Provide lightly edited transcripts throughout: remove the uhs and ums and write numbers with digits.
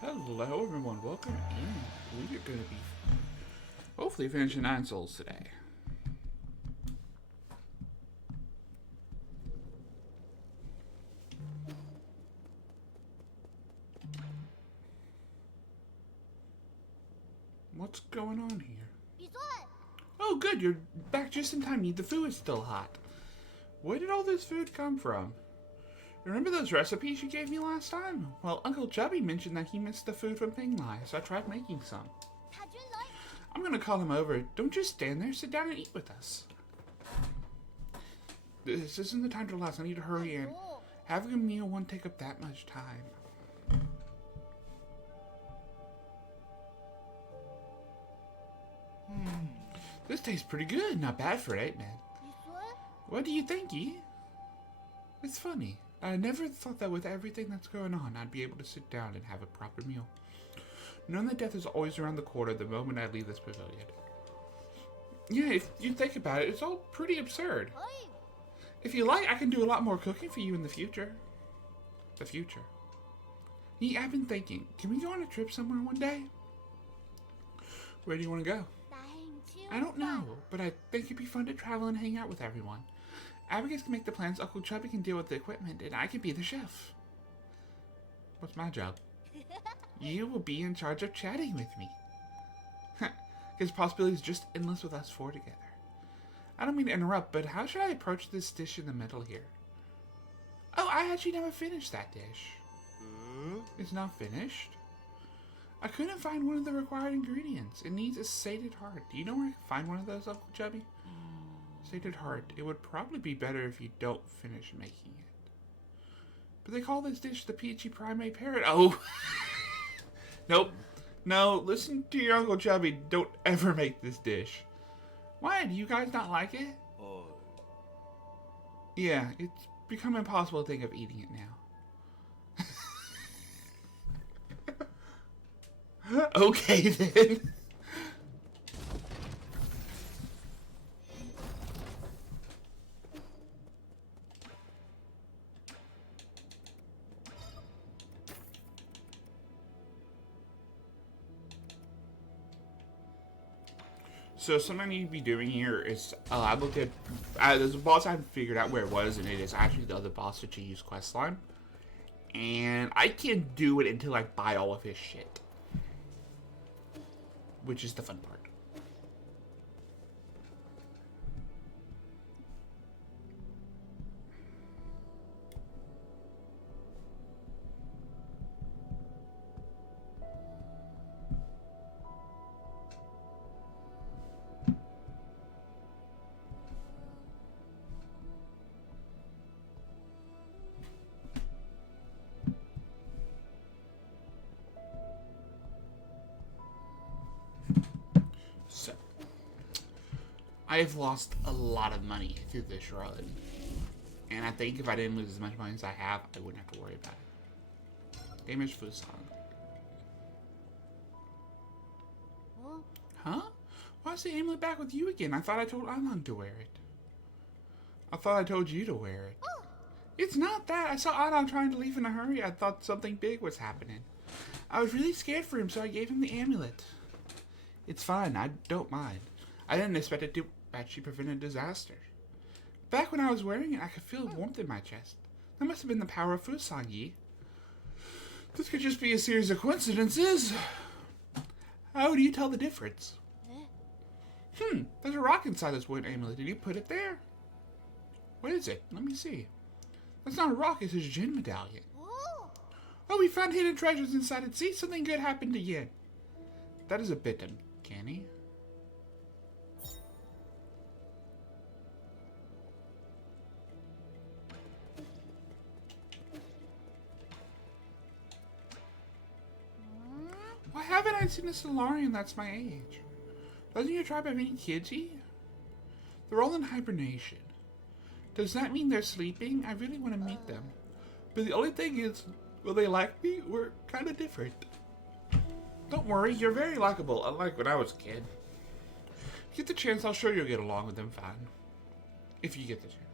Hello everyone, welcome in. We're gonna be hopefully finishing 9 souls today. What's going on here? Oh good, you're back just in time. The food is still hot. Where did all this food come from? Remember those recipes you gave me last time? Well, Uncle Chubby mentioned that he missed the food from Pinglai, so I tried making some. I'm gonna call him over. Don't just stand there, sit down and eat with us. This isn't the time to relax. I need to hurry in. Having a meal won't take up that much time. This tastes pretty good. Not bad for an 8-man. What do you think, Yi? It's funny. I never thought that with everything that's going on, I'd be able to sit down and have a proper meal. Knowing that death is always around the corner the moment I leave this pavilion. Yeah, if you think about it, it's all pretty absurd. If you like, I can do a lot more cooking for you in the future. The future. Yeah, I've been thinking, can we go on a trip somewhere one day? Where do you want to go? I don't know, but I think it'd be fun to travel and hang out with everyone. Abigail can make the plans, Uncle Chubby can deal with the equipment, and I can be the chef. What's my job? You will be in charge of chatting with me. Because possibilities just endless with us four together. I don't mean to interrupt, but how should I approach this dish in the middle here? Oh, I actually never finished that dish. It's not finished? I couldn't find one of the required ingredients. It needs a sated heart. Do you know where I can find one of those, Uncle Chubby? Sated heart. It would probably be better if you don't finish making it. But they call this dish the Peachy Primate Parrot. Oh! Nope. No, listen to your Uncle Chubby. Don't ever make this dish. Why? Do you guys not like it? Yeah, it's become impossible to think of eating it now. Okay, then. So something I need to be doing here is I looked at there's a boss I haven't figured out where it was, and it is actually the other boss that you use questline, and I can't do it until I buy all of his shit, which is the fun part. So, I have lost a lot of money through this run. And I think if I didn't lose as much money as I have, I wouldn't have to worry about it. Damage Fusang. Huh? Why is the amulet back with you again? I thought I told Anand to wear it. I thought I told you to wear it. It's not that. I saw Anand trying to leave in a hurry. I thought something big was happening. I was really scared for him, so I gave him the amulet. It's fine. I don't mind. I didn't expect it to actually prevent a disaster. Back when I was wearing it, I could feel warmth in my chest. That must have been the power of Fusang Yi. This could just be a series of coincidences. How do you tell the difference? There's a rock inside this wood amulet. Did you put it there? What is it? Let me see. That's not a rock, it's his Jin medallion. Oh, we found hidden treasures inside it. See, something good happened to Yin. That is a bit uncanny. Why haven't I seen a Solarian that's my age? Doesn't your tribe have any kids here? They're all in hibernation. Does that mean they're sleeping? I really want to meet them. But the only thing is, will they like me? We're kind of different. Don't worry, you're very likable, unlike when I was a kid. If you get the chance, I'll sure you'll get along with them fine. If you get the chance.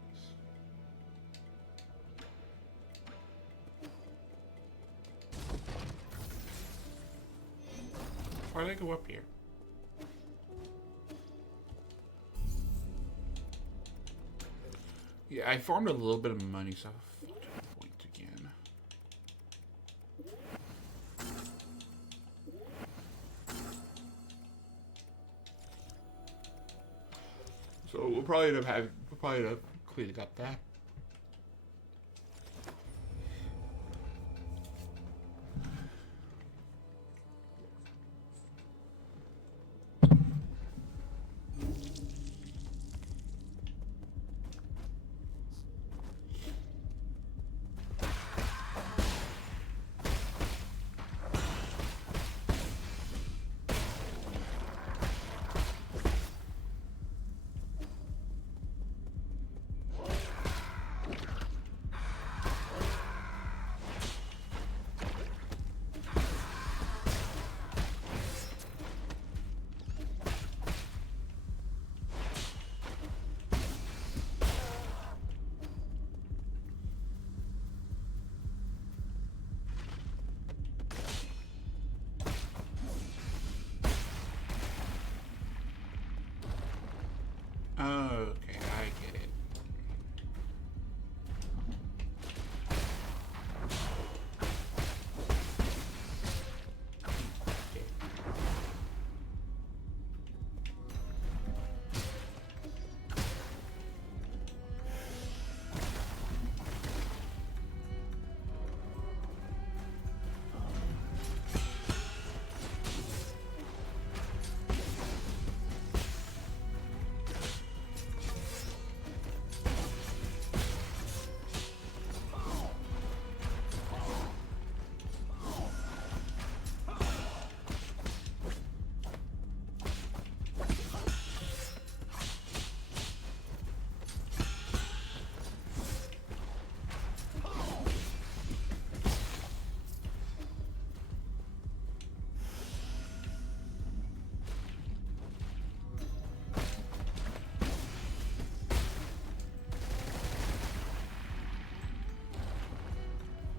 Why'd I go up here? Yeah, I farmed a little bit of money, so I have 14 points again. So we'll probably end up cleaning up that. Okay, I get it.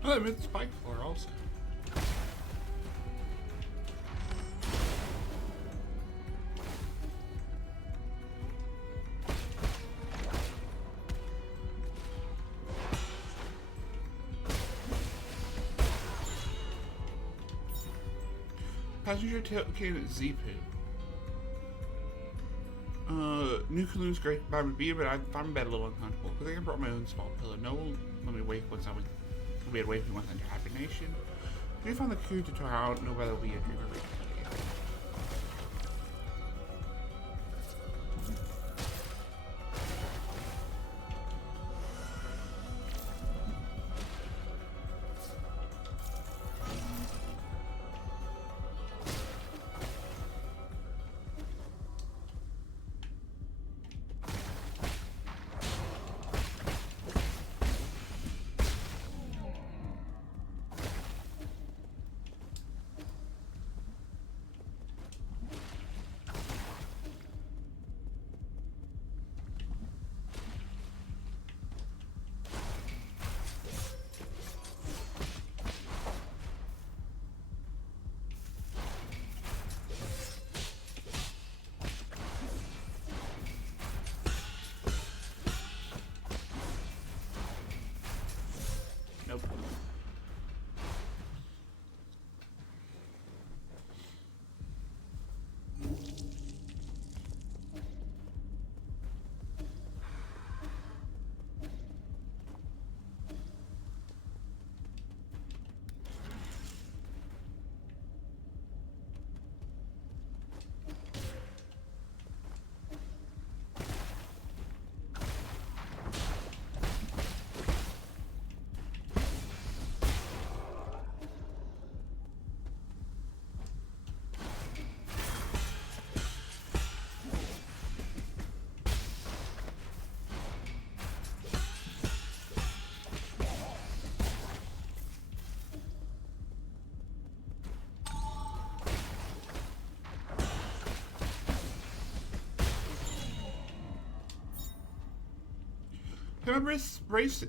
Oh, I'm in Spike Floor also. Passenger tailgate at Zipu. New canoe's great by me, but I'm bed a little uncomfortable because I think I brought my own small pillow. No one let me wake once I went. We had waited once under hibernation. We found the crew to try out. Know whether it'll be a dream or reality. Nope.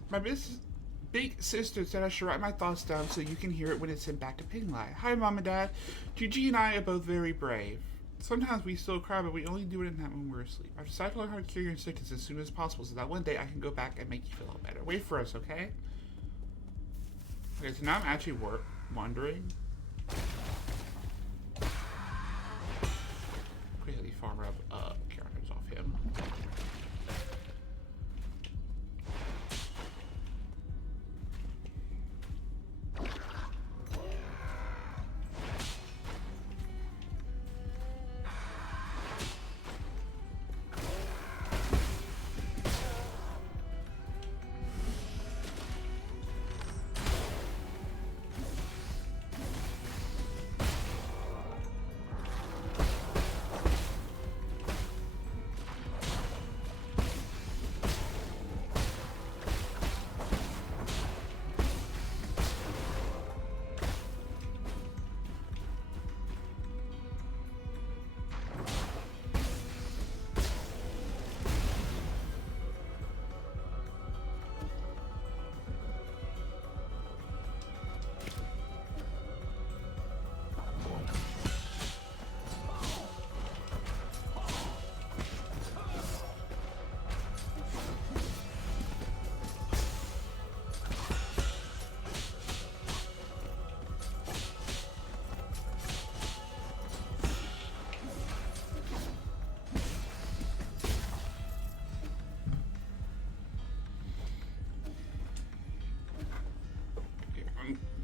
My Big sister said I should write my thoughts down so you can hear it when it's sent back to Pinglight. Hi, Mom and Dad. Gigi and I are both very brave. Sometimes we still cry, but we only do it at night when we're asleep. I've decided to learn how to cure your sickness as soon as possible so that one day I can go back and make you feel a lot better. Wait for us, okay? Okay, so now I'm actually wondering. Quickly farm up characters off him.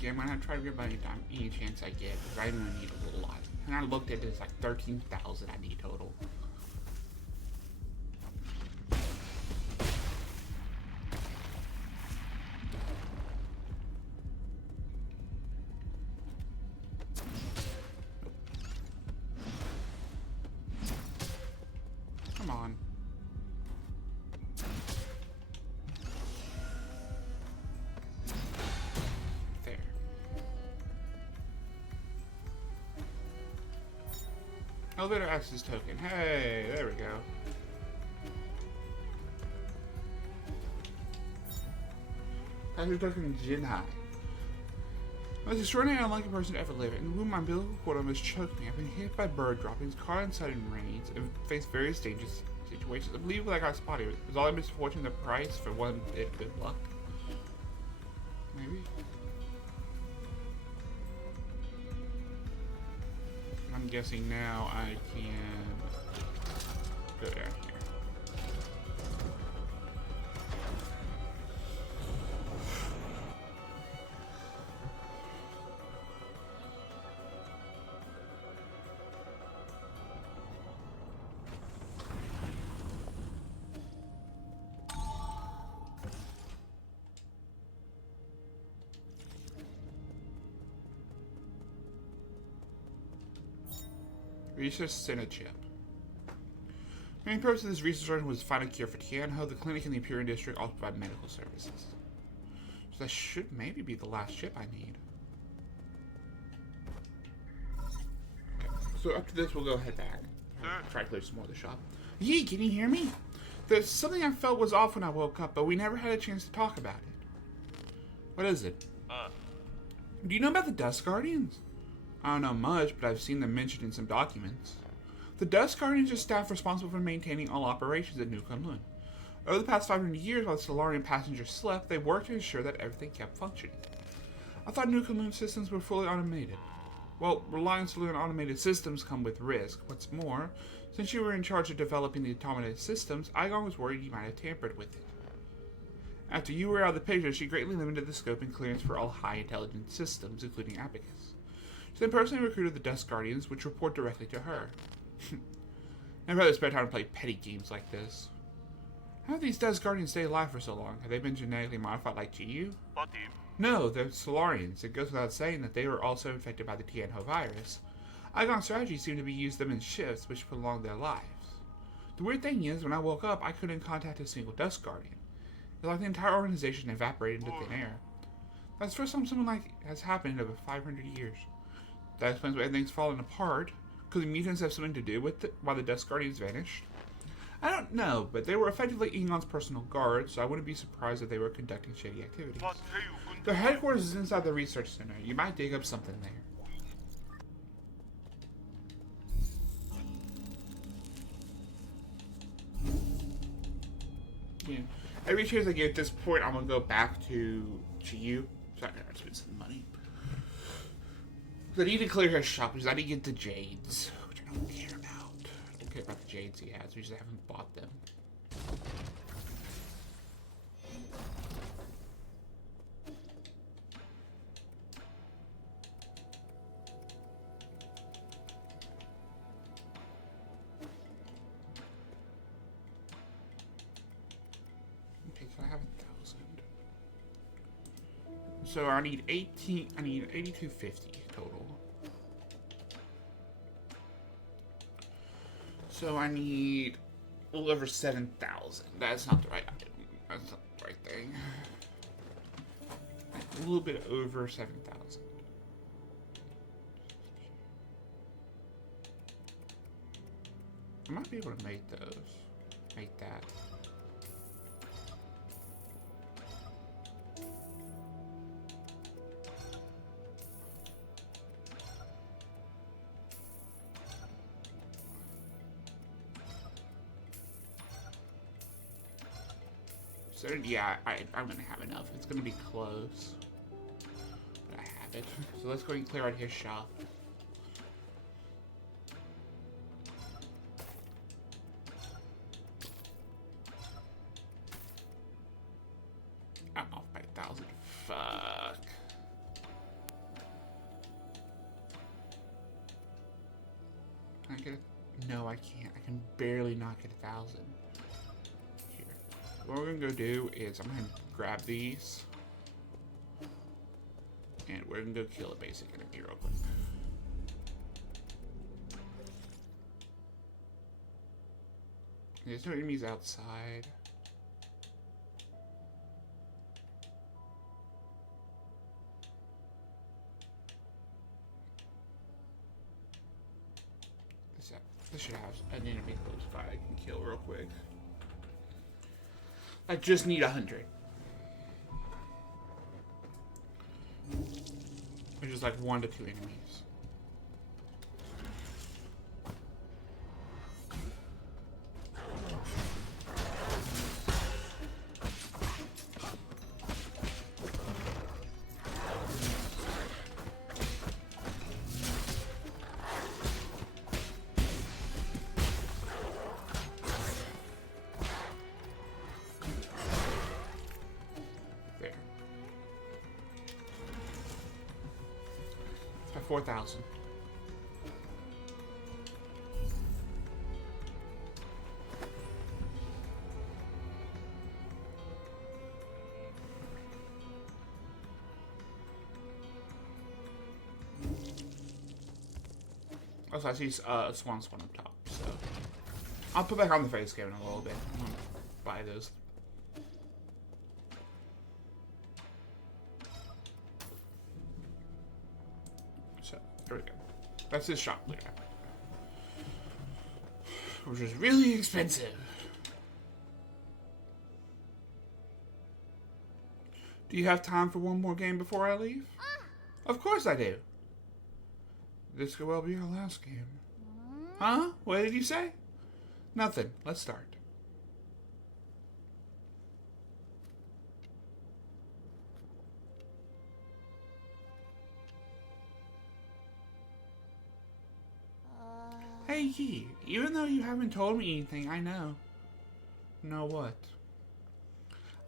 Yeah, I'm gonna try to get money down any chance I get, because I really need a little lot. And I looked at it, it's like 13,000 I need total. Come on. Elevator access token. Hey, there we go. Access token Jinhai. Most extraordinary and unlucky person to ever live. In the womb, my umbilical cord almost choked me. I've been hit by bird droppings, caught in sudden rains, and faced various dangerous situations. I believe when I got spotted, was all I misfortune the price for one bit of good luck? Maybe? I'm guessing now I can go down here. Research Cinechip. The main purpose of this research was to find a cure for Tianho. The clinic in the Imperial District also provide medical services. So that should maybe be the last chip I need. Okay. So after this, we'll go head back. Try to clear some more of the shop. Yee, can you hear me? There's something I felt was off when I woke up, but we never had a chance to talk about it. What is it? Do you know about the Dust Guardians? I don't know much, but I've seen them mentioned in some documents. The Dust Guardians are staff responsible for maintaining all operations at New Kunlun. Over the past 500 years, while the Solarian passengers slept, they worked to ensure that everything kept functioning. I thought New Kunlun systems were fully automated. Well, relying solely on automated systems come with risk. What's more, since you were in charge of developing the automated systems, Aigon was worried you might have tampered with it. After you were out of the picture, she greatly limited the scope and clearance for all high-intelligence systems, including Abacus. She then personally recruited the Dust Guardians, which report directly to her. I'd rather spend time to play petty games like this. How have these Dust Guardians stayed alive for so long? Have they been genetically modified like GU? No, they're Solarians. It goes without saying that they were also infected by the Tianho virus. Aigon's strategy seemed to be use them in shifts, which prolonged their lives. The weird thing is, when I woke up, I couldn't contact a single Dust Guardian. It's like the entire organization evaporated into thin air. That's the first time something like has happened in over 500 years. That explains why everything's fallen apart. Could the mutants have something to do with it, why the Dust Guardians vanished? I don't know, but they were effectively Egon's personal guards, so I wouldn't be surprised if they were conducting shady activities. Their headquarters is inside the research center. You might dig up something there. Yeah. Every chance I get at this point, I'm gonna go back to you. So I gotta spend some money. So I need to clear his shop because I need to get the jades, which I don't care about. I don't care about the jades he has. We just haven't bought them. So I need 8250 total. So I need a little over 7,000. That's not the right item. That's not the right thing. A little bit over 7,000. I might be able to make those. Make that. So yeah, I'm gonna have enough. It's gonna be close, but I have it. So let's go and clear out his shop. I'm off by 1,000. Fuck. Can I get it? No, I can't. I can barely not get 1,000. What we're gonna go do is I'm gonna grab these and we're gonna go kill a basic enemy real quick. There's no enemies outside. This should have an enemy close by I can kill real quick. I just need 100. Which is like 1 to 2 enemies. There. It's by 4,000. Also, I see Swan up top, so I'll put back on the face cam in a little bit. I'm gonna buy those. So, there we go. That's his shop later. Which is really expensive. Do you have time for one more game before I leave? Of course I do. This could well be our last game. Huh? What did you say? Nothing. Let's start. Hey, Yi. Even though you haven't told me anything, I know. Know what?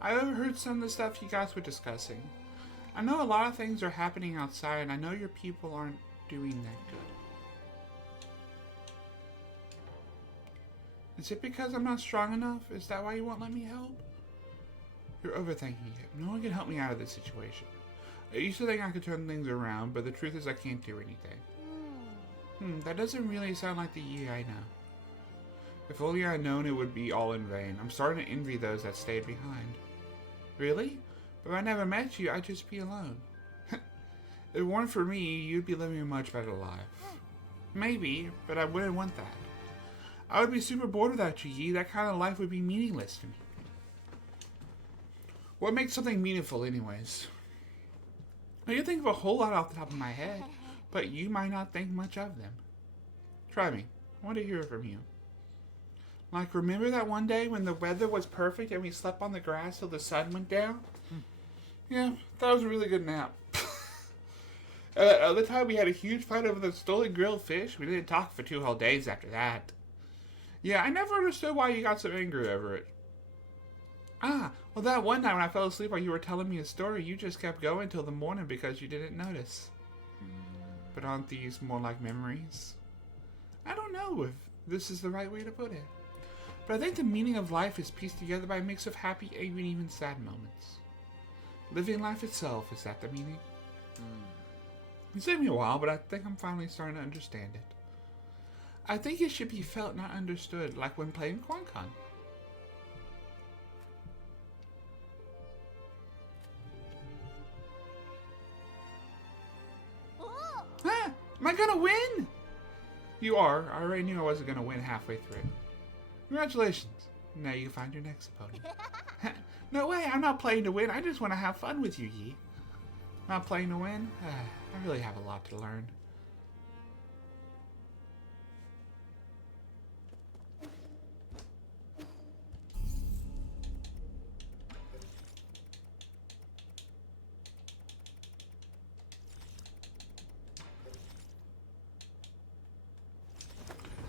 I overheard some of the stuff you guys were discussing. I know a lot of things are happening outside, and I know your people aren't doing that good. Is it because I'm not strong enough? Is that why you won't let me help? You're overthinking it. No one can help me out of this situation. I used to think I could turn things around, but the truth is I can't do anything. That doesn't really sound like the Yi I know. If only I'd known it would be all in vain. I'm starting to envy those that stayed behind. Really? But if I never met you, I'd just be alone. If it weren't for me, you'd be living a much better life. Maybe, but I wouldn't want that. I would be super bored without you, Yi. That kind of life would be meaningless to me. What makes something meaningful, anyways? I can think of a whole lot off the top of my head, but you might not think much of them. Try me. I want to hear it from you. Like, remember that one day when the weather was perfect and we slept on the grass till the sun went down? Yeah, that was a really good nap. And that other time we had a huge fight over the stolen grilled fish. We didn't talk for 2 whole days after that. Yeah, I never understood why you got so angry over it. Ah, well that one night when I fell asleep while you were telling me a story, you just kept going till the morning because you didn't notice. But aren't these more like memories? I don't know if this is the right way to put it. But I think the meaning of life is pieced together by a mix of happy and even sad moments. Living life itself, is that the meaning? It took me a while, but I think I'm finally starting to understand it. I think it should be felt, not understood, like when playing Quan-Con. Ah, am I gonna win? You are. I already knew I wasn't gonna win halfway through. Congratulations. Now you can find your next opponent. No way, I'm not playing to win. I just want to have fun with you, Yi. Not playing to win? I really have a lot to learn.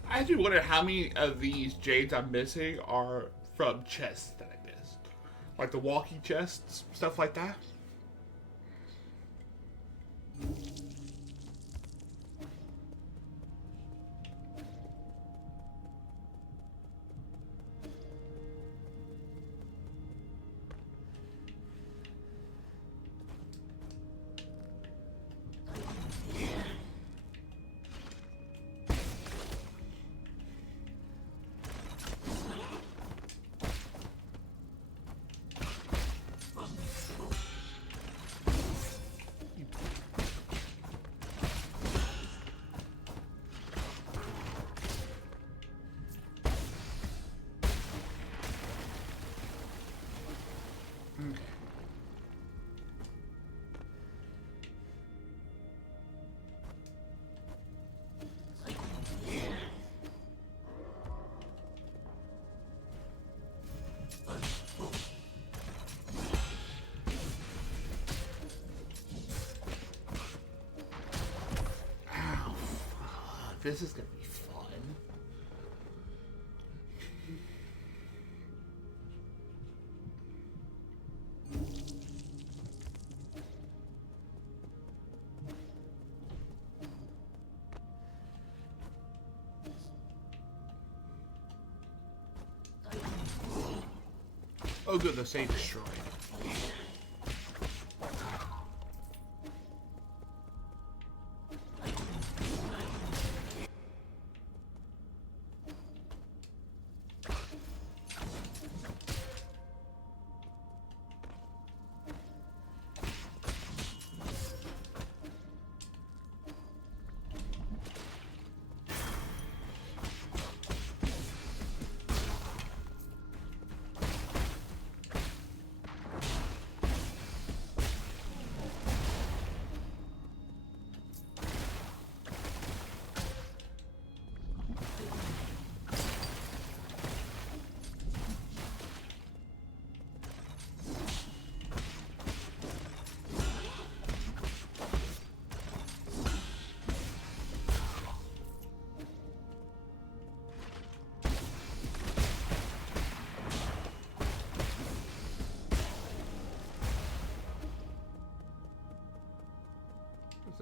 I do wonder how many of these jades I'm missing are from chests that I missed. Like the walkie chests, stuff like that. This is gonna be fun. Oh good, the save destroyed.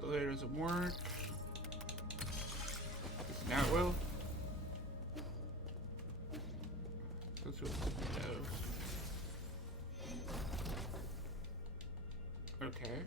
So there doesn't work. Now it will. Let's go. Okay.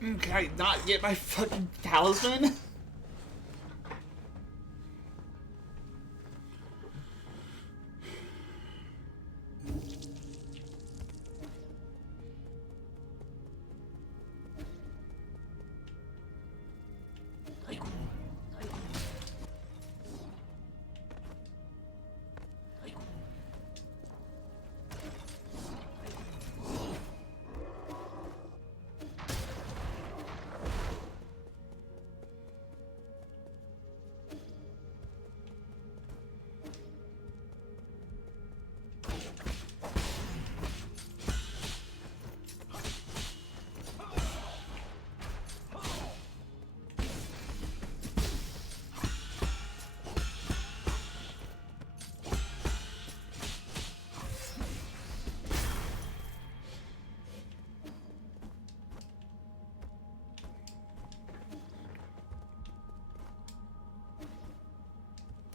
Can I not get my fucking talisman?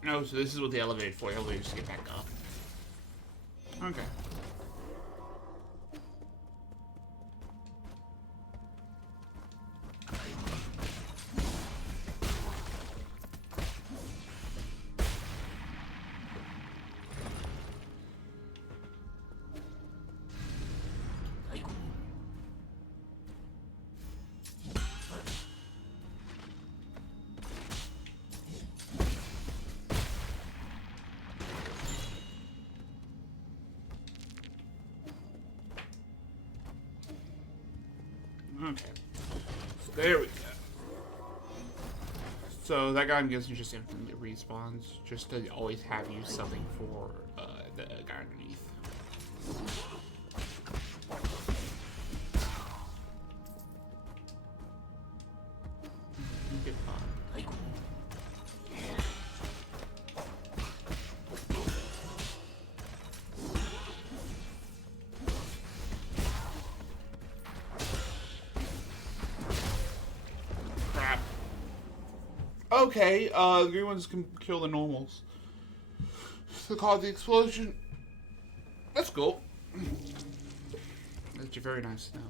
Oh, so this is what the elevator for. The elevators to get back up. Okay. Okay. So there we go. So that guy, I'm guessing, just infinitely respawns, just to always have you something for the guy underneath. Okay, the green ones can kill the normals to cause the explosion. That's cool. That's very nice now.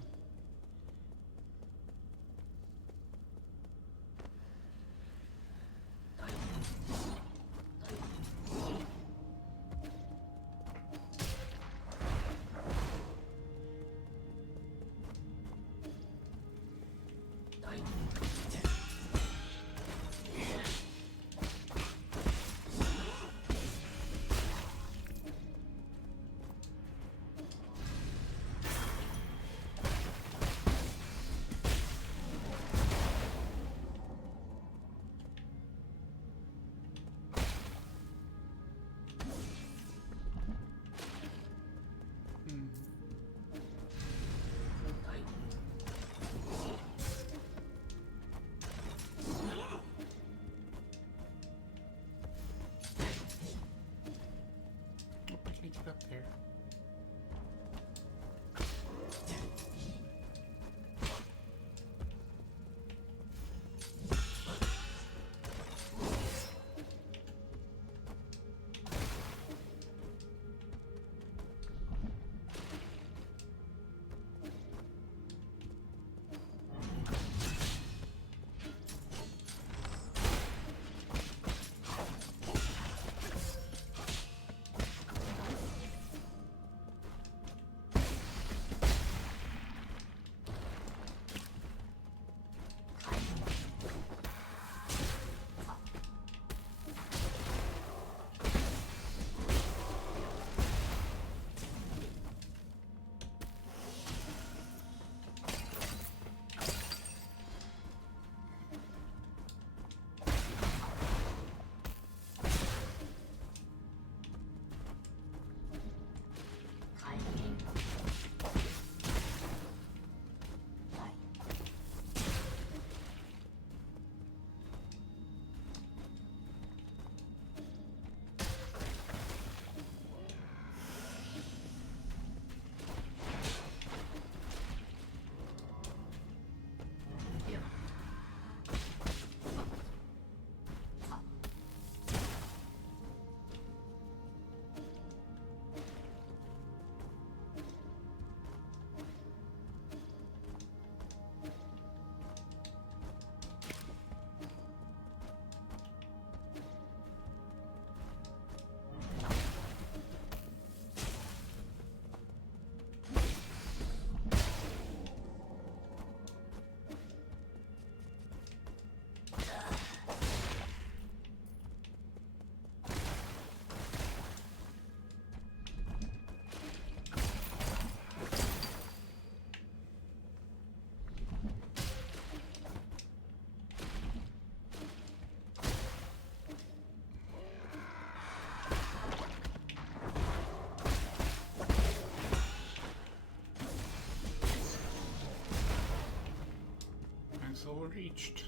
Goal reached.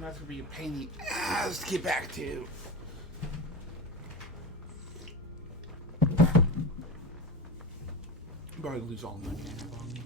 That's gonna be a pain in the ass to get back to. Probably lose all my mana on me.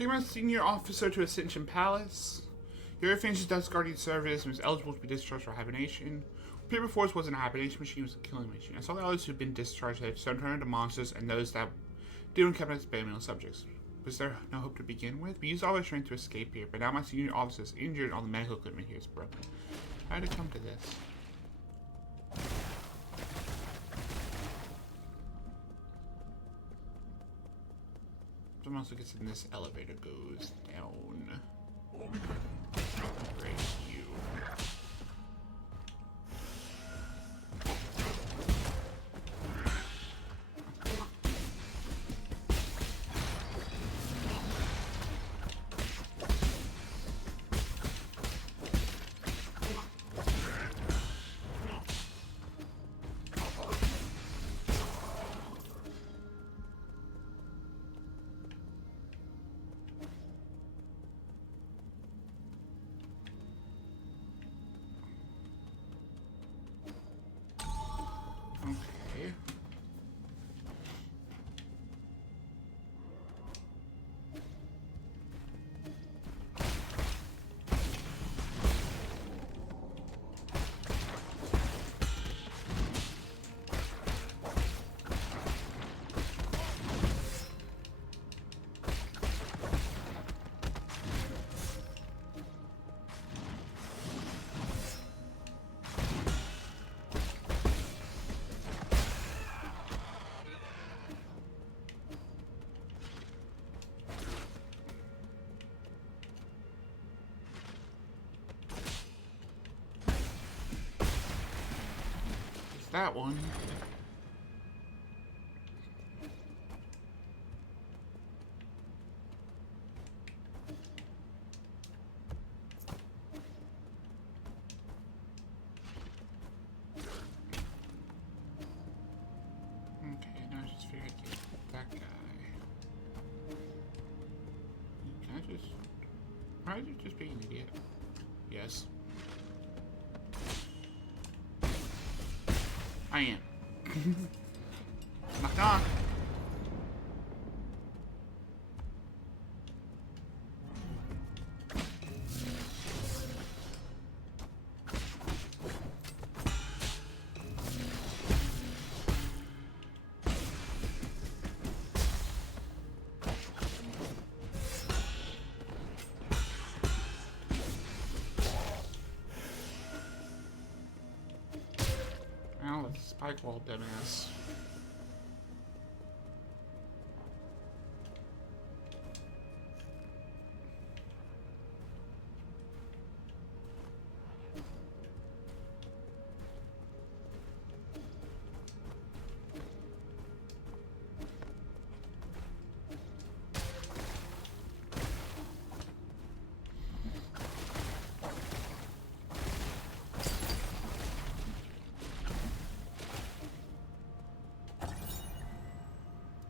Female senior officer to Ascension Palace. Your finishes Dust Guardian service and was eligible to be discharged for hibernation. Paper Force wasn't a hibernation machine, it was a killing machine. I saw that others who'd been discharged have turned into monsters and those that didn't kept as burial subjects. Was there no hope to begin with? We used all our strength to escape here, but now my senior officer is injured and all the medical equipment here is broken. How did it come to this? Someone else gets in this elevator goes down. Great view. that one. Okay, now I just figured I'd get that guy. Can I just... Why is it just being an idiot? Yes. I am. Knock knock. Well, it's spike wall, dumbass.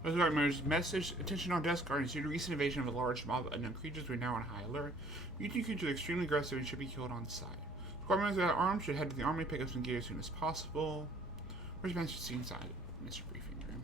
Those message attention on desk guards due to recent invasion of a large mob of unknown creatures. We're now on high alert. Mutant creatures are extremely aggressive and should be killed on sight. Squad members without arms should head to the army, pick up some gear as soon as possible. Where's the message see inside Mr. Briefing Room?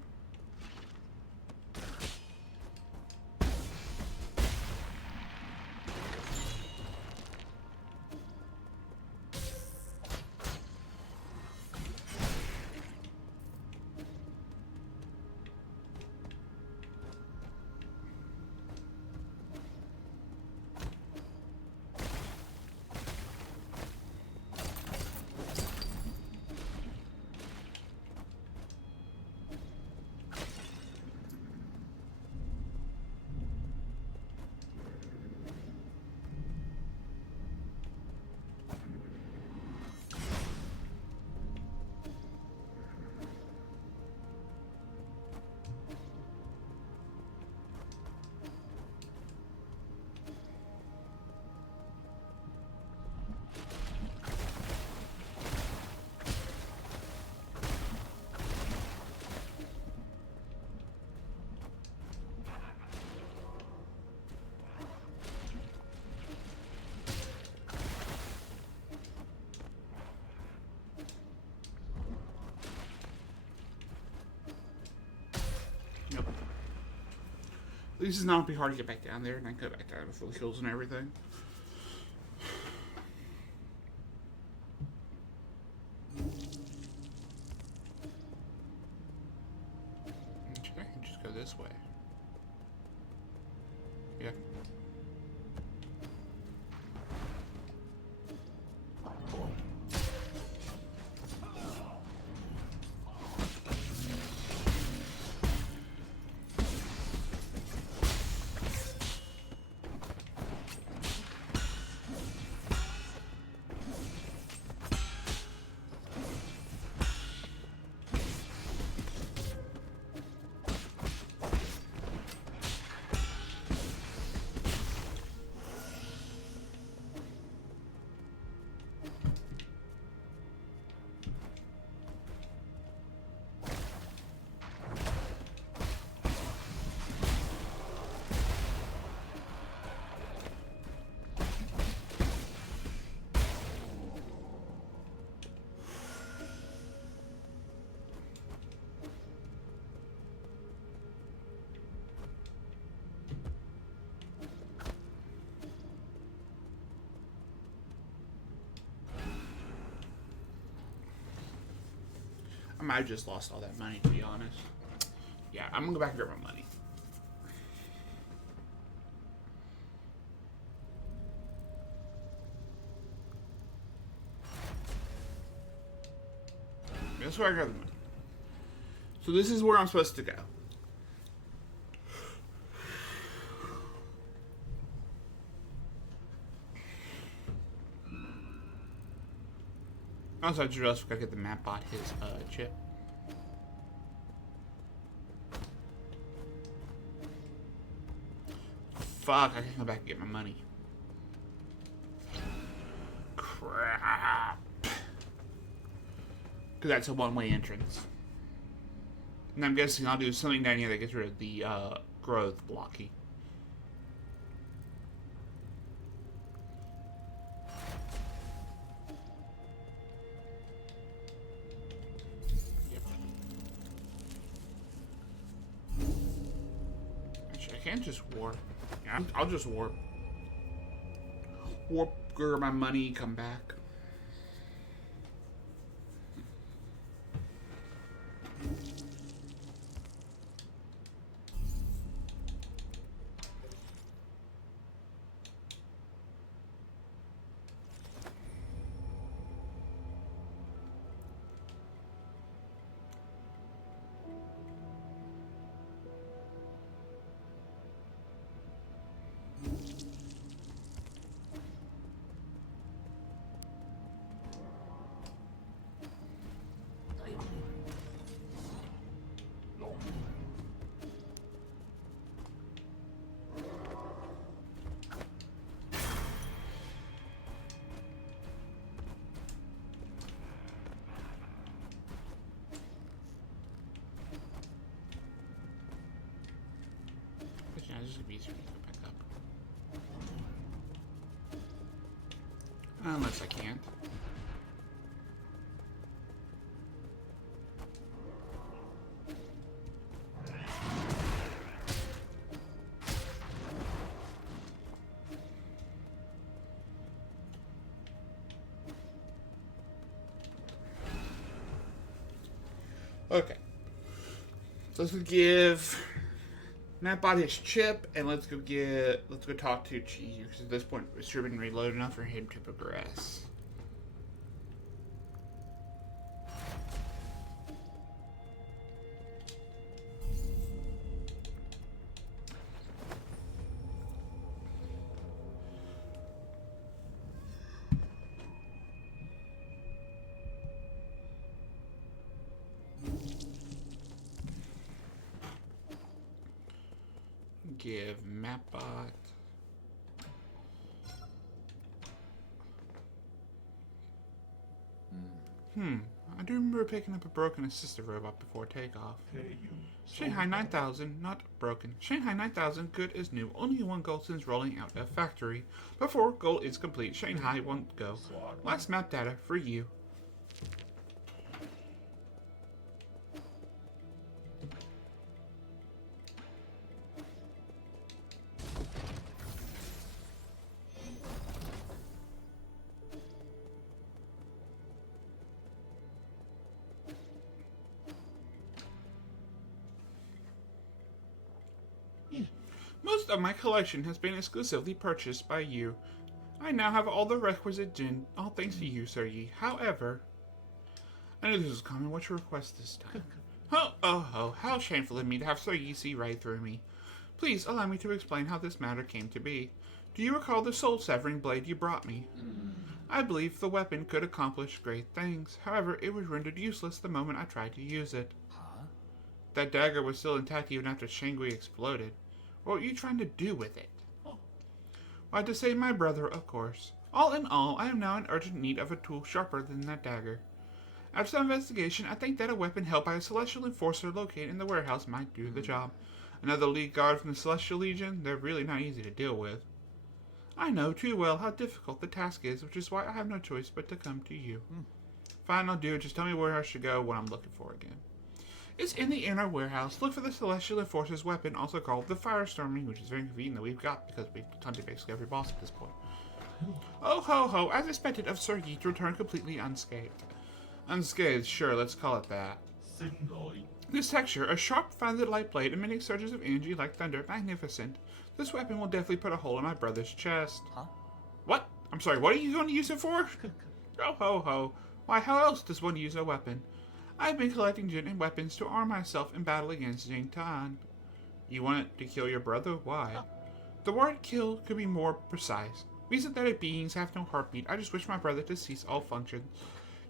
At least it's not be hard to get back down there, and I go back down with full kills and everything. Okay, I can just go this way. Yeah. I might have just lost all that money, to be honest. Yeah, I'm gonna go back and grab my money. That's where I grab the money. So this is where I'm supposed to go. Also, I just realized we gotta get the map bot his chip. Fuck, I can't go back and get my money. Crap. Because that's a one-way entrance. And I'm guessing I'll do something down here that gets rid of the growth blocky. Yep. Actually, I can't just warp. Yeah, I'll just warp. Warp, grab my money, come back. Yeah, this is gonna be easier to go back up. Unless I can't. Okay. So let's give Mapbot his chip, and let's go talk to Chi, because at this point it's sure been reloaded enough for him to progress. Give Mapbot I do remember picking up a broken assistive robot before takeoff. Shanghai 9000, not broken. Shanghai 9000, good as new. Only one goal since rolling out of factory. Before goal is complete, Shanghai won't go. Last map data for you. Most of my collection has been exclusively purchased by you. I now have all the requisite Jin, all thanks to you, Sir Yi. However, I knew this was coming. What's your request this time? How shameful of me to have Sir Yi see right through me. Please allow me to explain how this matter came to be. Do you recall the soul-severing blade you brought me? I believe the weapon could accomplish great things. However, it was rendered useless the moment I tried to use it. That dagger was still intact even after Shangui exploded. What were you trying to do with it? Why, to save my brother, of course. All in all, I am now in urgent need of a tool sharper than that dagger. After some investigation, I think that a weapon held by a Celestial Enforcer located in the warehouse might do the job. Another lead guard from the Celestial Legion? They're really not easy to deal with. I know too well how difficult the task is, which is why I have no choice but to come to you. Fine, I'll do it. Just tell me where I should go, what I'm looking for again. It's in the inner warehouse. Look for the Celestial Enforcer's weapon, also called the Firestorming, which is very convenient that we've got because we've hunted basically every boss at this point. Oh ho ho, as expected of Sir Yi to return completely unscathed. Unscathed, sure, let's call it that. This texture, a sharp-founded light blade emitting surges of energy like thunder, magnificent. This weapon will definitely put a hole in my brother's chest. What? I'm sorry, what are you going to use it for? Oh ho ho. Why, how else does one use a weapon? I've been collecting Jin and weapons to arm myself in battle against Jing Tan. You want to kill your brother? Why? The word kill could be more precise. We synthetic beings have no heartbeat. I just wish my brother to cease all functions.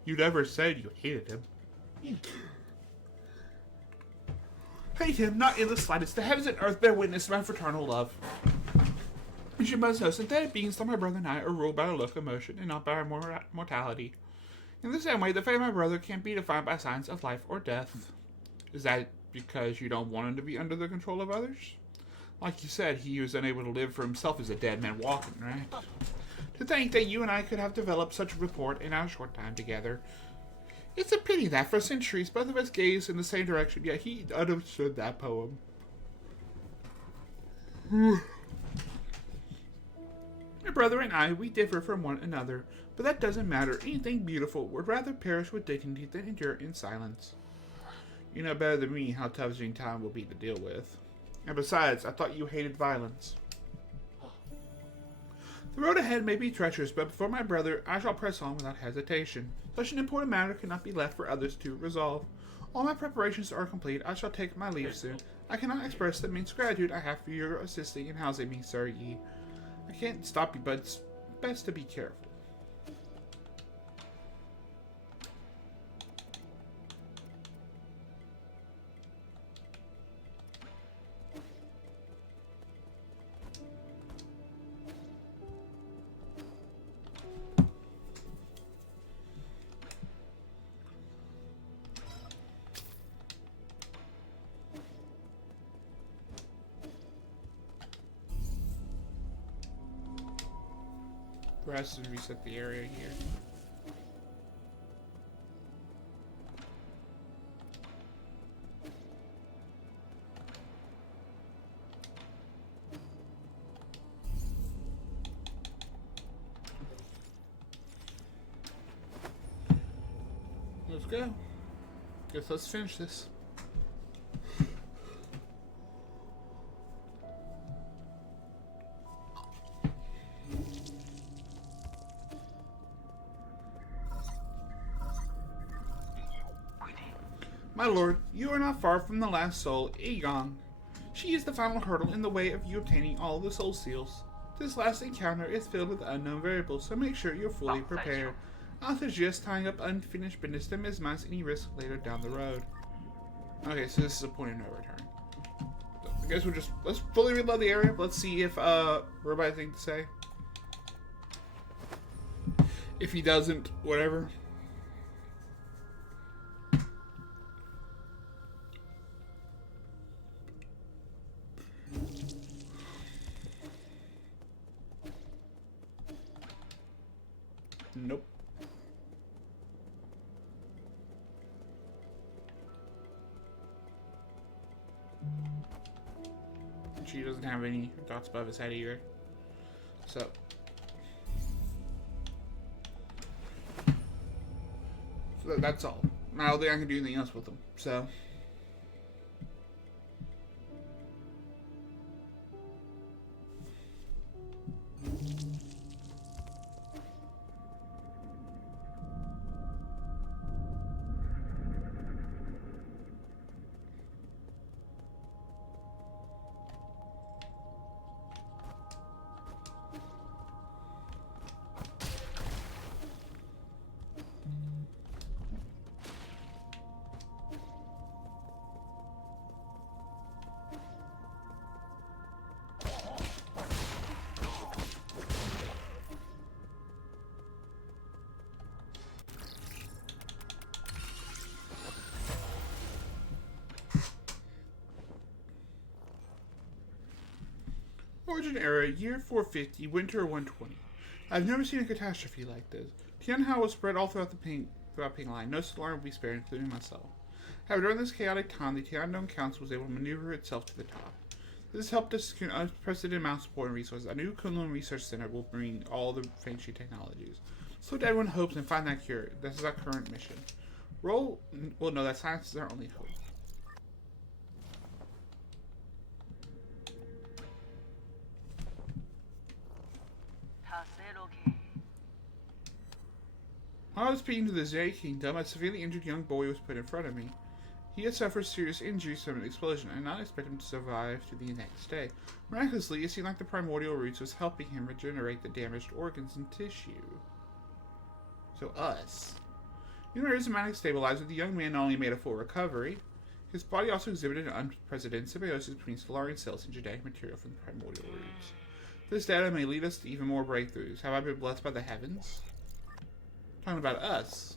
You never said you hated him. Hate him, not in the slightest. The heavens and earth bear witness to my fraternal love. You should must know, synthetic beings like my brother and I are ruled by our locomotion and not by our mortality. In the same way, the fate of my brother can't be defined by signs of life or death. Is that because you don't want him to be under the control of others? Like you said, he was unable to live for himself as a dead man walking, right? To think that you and I could have developed such a rapport in our short time together. It's a pity that for centuries both of us gazed in the same direction, yet he understood that poem. My brother and I, we differ from one another, but that doesn't matter. Anything beautiful would rather perish with dignity than endure in silence. You know better than me how challenging time will be to deal with. And besides, I thought you hated violence. The road ahead may be treacherous, but before my brother, I shall press on without hesitation. Such an important matter cannot be left for others to resolve. All my preparations are complete. I shall take my leave soon. I cannot express the immense gratitude I have for your assisting in housing me, Sir Yi. I can't stop you, but it's best to be careful. Perhaps to reset the area here. Let's go. Guess let's finish this. My lord, you are not far from the last soul, Egon. She is the final hurdle in the way of you obtaining all the soul seals. This last encounter is filled with unknown variables, so make sure you're fully prepared. I'll suggest tying up unfinished business to minimize any risk later down the road. Okay, so this is a point of no return. So I guess let's fully reload the area. Let's see if Robo has anything to say. If he doesn't, whatever. Nope. She doesn't have any dots above his head either. So that's all. I don't think I can do anything else with them. So. Origin era, year 450, winter 120. I've never seen a catastrophe like this. Tianhao was spread all throughout Ping Line. No alarm will be spared, including myself. However, during this chaotic time, the Tiandong Council was able to maneuver itself to the top. This has helped us secure an unprecedented amount of support and resources. A new Kunlun Research Center will bring all the Fengshi technologies. So everyone hopes and find that cure. This is our current mission. Well, no, that science is our only hope. While I was speaking to the Zei Kingdom, a severely injured young boy was put in front of me. He had suffered serious injuries from an explosion, and I did not expect him to survive to the next day. Miraculously, it seemed like the primordial roots was helping him regenerate the damaged organs and tissue. So us. Even though Rhizomatic stabilized, the young man not only made a full recovery, his body also exhibited an unprecedented symbiosis between Solarian cells and genetic material from the primordial roots. This data may lead us to even more breakthroughs. Have I been blessed by the heavens? Talking about us.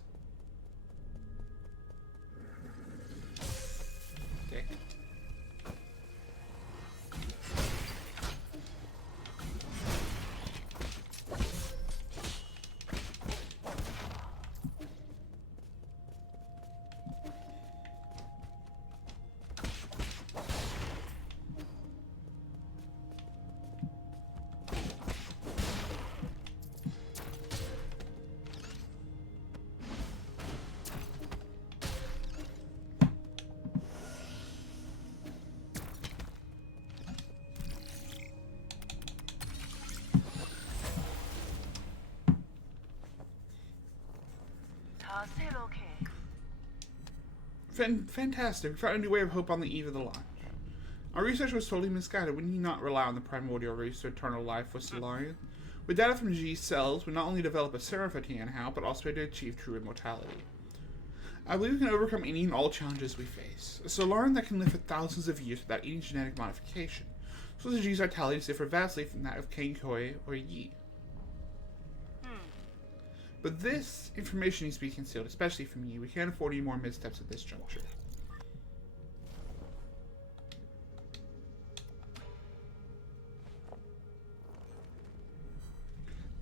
Okay. Fantastic. We found a new way of hope on the eve of the launch. Our research was totally misguided. We need not rely on the primordial race to eternal life for Solarian. With data from G's cells, we not only develop a serum for Tianhao, but also to achieve true immortality. I believe we can overcome any and all challenges we face. A Solarian that can live for thousands of years without any genetic modification. So the G's vitalities differ vastly from that of Kenkoi or Yi. But this information needs to be concealed, especially from you. We can't afford any more missteps at this juncture.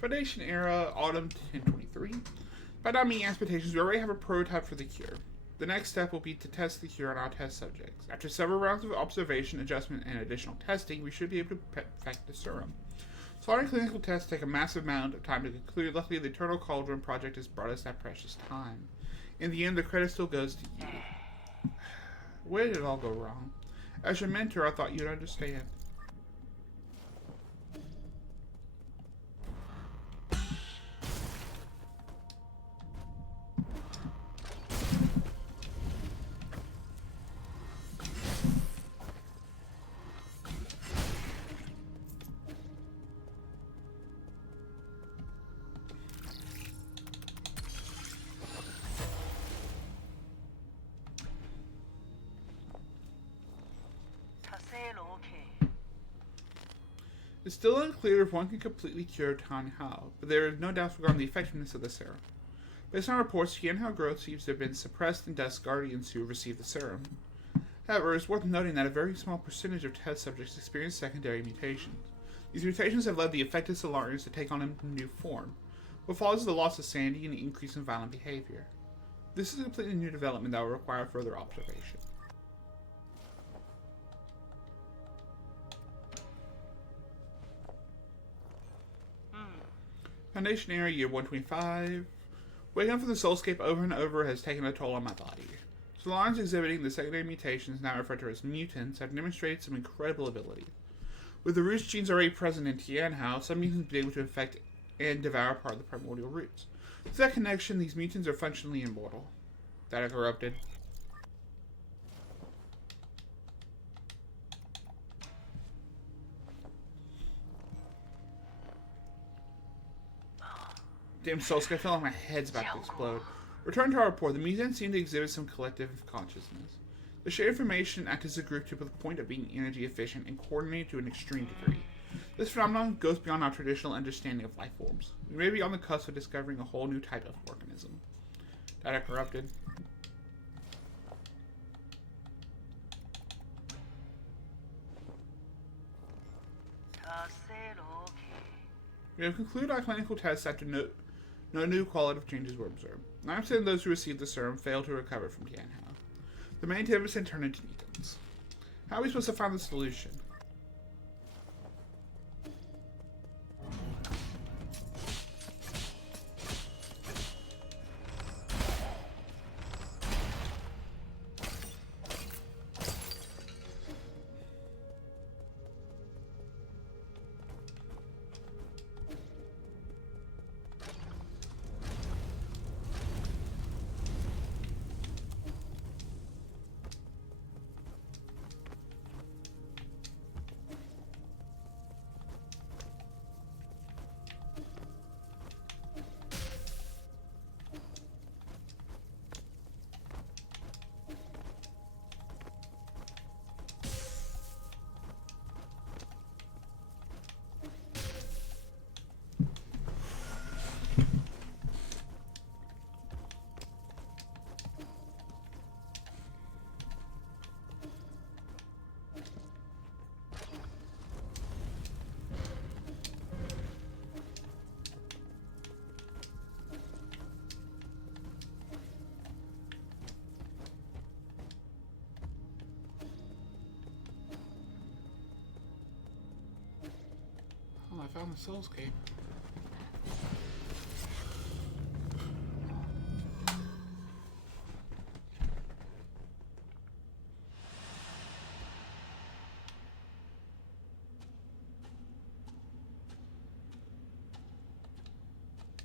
Foundation Era, Autumn 1023. By not meeting expectations, we already have a prototype for the cure. The next step will be to test the cure on our test subjects. After several rounds of observation, adjustment, and additional testing, we should be able to perfect the serum. Solarian clinical tests take a massive amount of time to conclude. Luckily, the Eternal Cauldron project has brought us that precious time. In the end, the credit still goes to you. Where did it all go wrong? As your mentor, I thought you'd understand. It's still unclear if one can completely cure Tianhao, but there is no doubt regarding the effectiveness of the serum. Based on reports, Tianhao growth seems to have been suppressed in Dust Guardians who received the serum. However, it's worth noting that a very small percentage of test subjects experience secondary mutations. These mutations have led the affected Solarians to take on a new form. What follows is the loss of sanity and the increase in violent behavior. This is a completely new development that will require further observation. Foundation Era, Year 125. Waking up from the soulscape over and over has taken a toll on my body. Solarians exhibiting the secondary mutations, now referred to as mutants, have demonstrated some incredible ability. With the roots genes already present in Tianhao, some mutants have been able to infect and devour part of the primordial roots. With that connection, these mutants are functionally immortal. Data corrupted. Damn soulscape, I feel like my head's about to explode. Return to our report. The mutants seem to exhibit some collective consciousness. The shared information acts as a group to the point of being energy efficient and coordinated to an extreme degree. This phenomenon goes beyond our traditional understanding of life forms. We may be on the cusp of discovering a whole new type of organism. Data corrupted. We have concluded our clinical tests after no new qualitative changes were observed. 9% of those who received the serum failed to recover from Tianhao. The main 10% turned into mutants. How are we supposed to find the solution? on the Soulscape.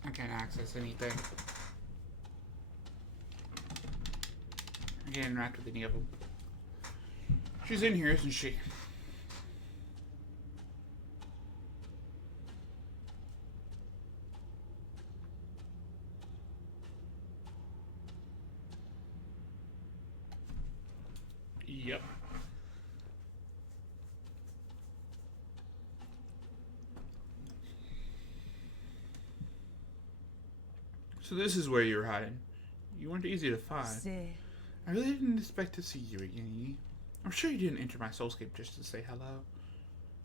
I can't access anything. I can't interact with any of them. She's in here, isn't she? Yep. So this is where you're hiding. You weren't easy to find. I really didn't expect to see you again, Yi. I'm sure you didn't enter my Soulscape just to say hello.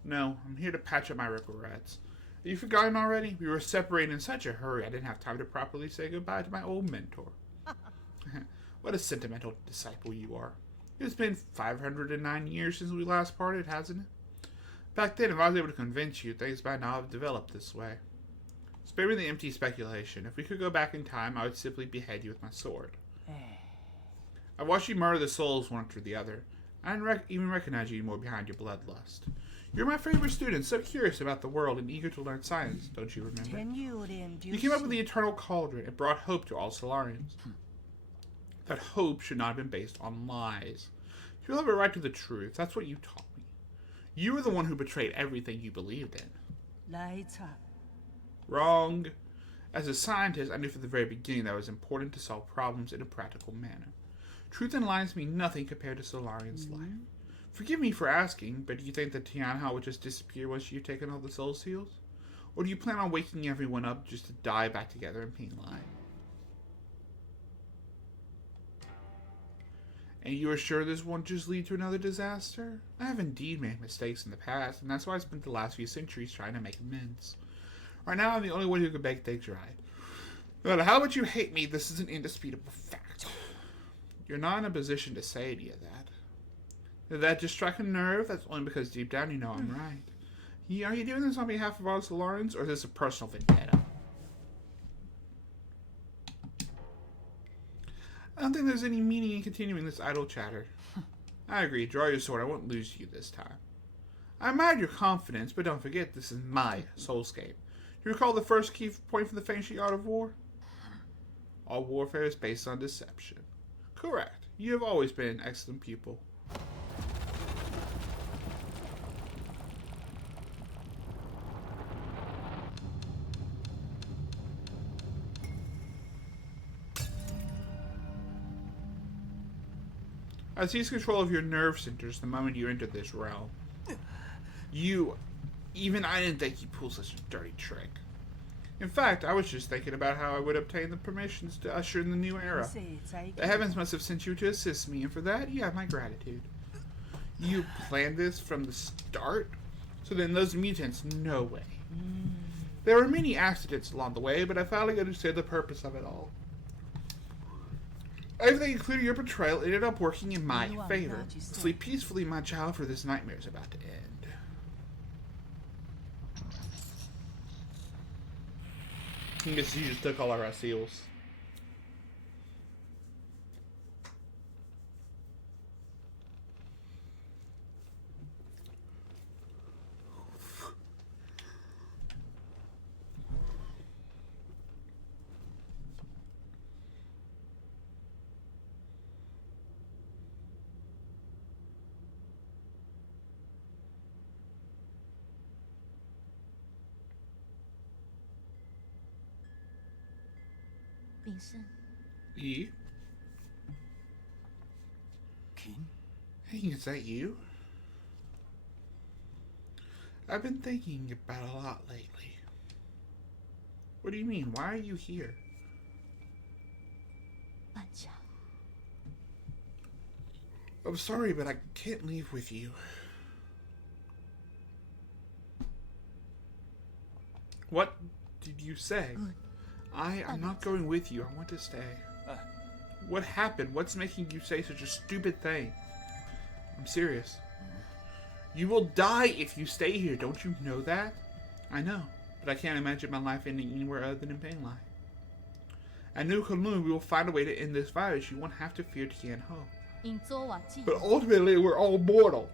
No, I'm here to patch up my regrets. Have you forgotten already? We were separated in such a hurry I didn't have time to properly say goodbye to my old mentor. What a sentimental disciple you are. It's been 509 years since we last parted, hasn't it? Back then, if I was able to convince you, things might not have developed this way. Spare me the empty speculation. If we could go back in time, I would simply behead you with my sword. I watched you murder the souls one after the other. I didn't even recognize you anymore behind your bloodlust. You're my favorite student, so curious about the world and eager to learn science, don't you remember? You came up with the Eternal Cauldron and brought hope to all Solarians. That hope should not have been based on lies. You'll have a right to the truth. That's what you taught me. You were the one who betrayed everything you believed in. Wrong. As a scientist, I knew from the very beginning that it was important to solve problems in a practical manner. Truth and lies mean nothing compared to Solarian's life. Forgive me for asking, but do you think that Tianhao would just disappear once you've taken all the soul seals? Or do you plan on waking everyone up just to die back together in pain line? And you are sure this won't just lead to another disaster? I have indeed made mistakes in the past, and that's why I spent the last few centuries trying to make amends. Right now, I'm the only one who can make things right. No matter how much you hate me, this is an indisputable fact. You're not in a position to say any of that. Did that just strike a nerve? That's only because deep down you know I'm right. Are you doing this on behalf of all Solarians, or is this a personal vendetta? I don't think there's any meaning in continuing this idle chatter. I agree. Draw your sword. I won't lose you this time. I admire your confidence, but don't forget this is my Soulscape. Do you recall the first key point for the ancient art of war? All warfare is based on deception. Correct. You have always been an excellent pupil. I seized control of your nerve centers the moment you entered this realm. Even I didn't think you pulled such a dirty trick. In fact, I was just thinking about how I would obtain the permissions to usher in the new era. The heavens must have sent you to assist me, and for that, you have my gratitude. You planned this from the start? So then those mutants, no way. There were many accidents along the way, but I finally understood the purpose of it all. Everything, including your betrayal, ended up working in my favor. Sleep peacefully, my child, for this nightmare is about to end. I guess you just took all our seals. Yi? King? Hey, is that you? I've been thinking about a lot lately. What do you mean? Why are you here? I'm sorry, but I can't leave with you. What did you say? I am not going with you. I want to stay. What happened? What's making you say such a stupid thing? I'm serious. You will die if you stay here. Don't you know that? I know, but I can't imagine my life ending anywhere other than in Penglai. At New Kunlun, we will find a way to end this virus. You won't have to fear Tian Ho. But ultimately, we're all mortal.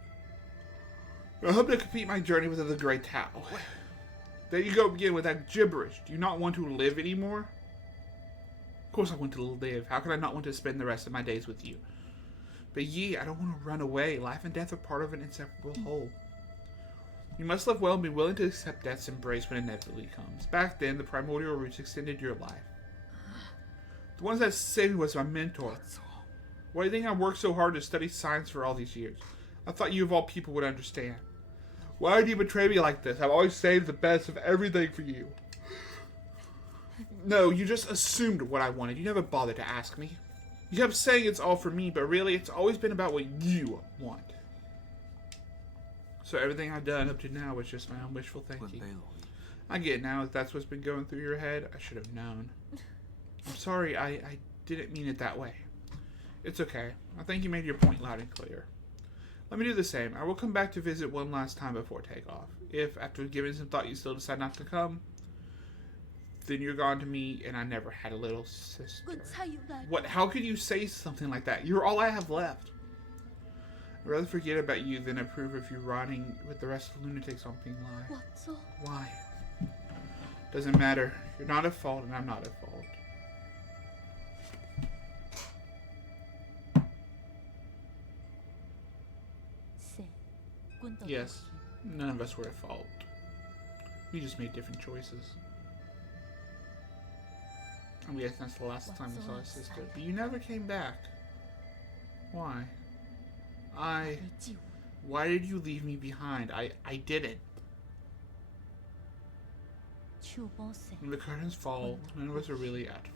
I hope to complete my journey with the Great Tao. There you go again with that gibberish. Do you not want to live anymore? Of course I want to live. How could I not want to spend the rest of my days with you? But Yi, I don't want to run away. Life and death are part of an inseparable whole. You must live well and be willing to accept death's embrace when it inevitably comes. Back then, the primordial roots extended your life. The ones that saved me was my mentor. Why do you think I worked so hard to study science for all these years? I thought you of all people would understand. Why did you betray me like this? I've always saved the best of everything for you. No, you just assumed what I wanted. You never bothered to ask me. You kept saying it's all for me, but really, it's always been about what you want. So everything I've done up to now was just my own wishful thinking. I get it now. If that's what's been going through your head, I should have known. I'm sorry, I didn't mean it that way. It's okay. I think you made your point loud and clear. Let me do the same. I will come back to visit one last time before takeoff. If, after giving some thought, you still decide not to come, then you're gone to me, and I never had a little sister. What? How could you say something like that? You're all I have left. I'd rather forget about you than approve of you rotting with the rest of the lunatics on Penglai. Why? Doesn't matter. You're not at fault, and I'm not at fault. Yes, none of us were at fault. We just made different choices. And we guess that's the last time we saw our sister. But you never came back. Why? Why did you leave me behind? I didn't. When the curtains fall, none of us are really at fault.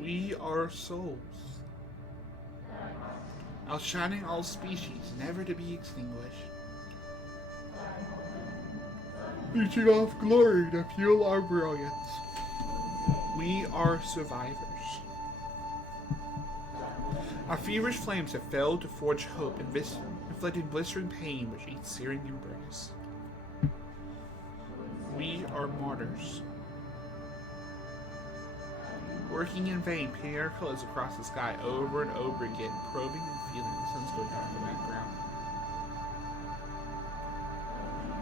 We are souls, outshining all species, never to be extinguished. Reaching off glory to fuel our brilliance. We are survivors. Our feverish flames have failed to forge hope, inflicting blistering pain which eats searing embrace. We are martyrs. Working in vain, painting our colors across the sky over and over again, probing and feeling the sun's going down in the background.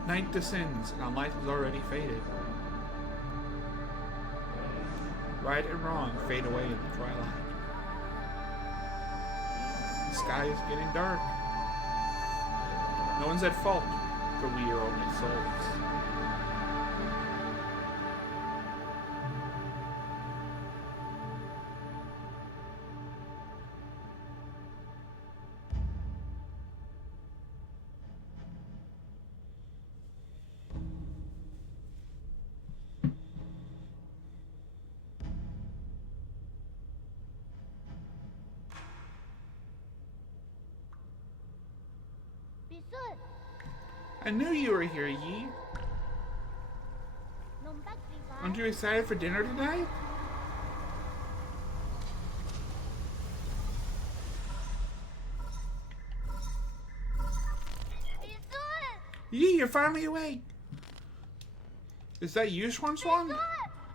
Night descends, and our light has already faded. Right and wrong fade away in the twilight. The sky is getting dark. No one's at fault, for we are only souls. I knew you were here, Yi. Aren't you excited for dinner tonight? Yi, you're finally awake. Is that you, Swan?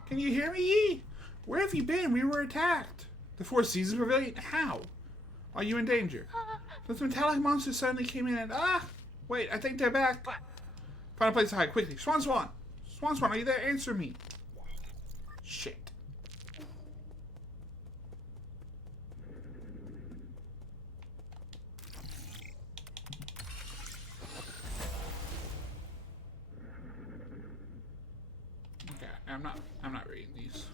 Can you hear me, Yi? Where have you been? We were attacked. The Four Seasons Pavilion? How? Are you in danger? Those metallic monsters suddenly came in and... Wait, I think they're back. Find a place to hide, quickly. Swan! Swan, are you there? Answer me. Shit. Okay, I'm not reading these.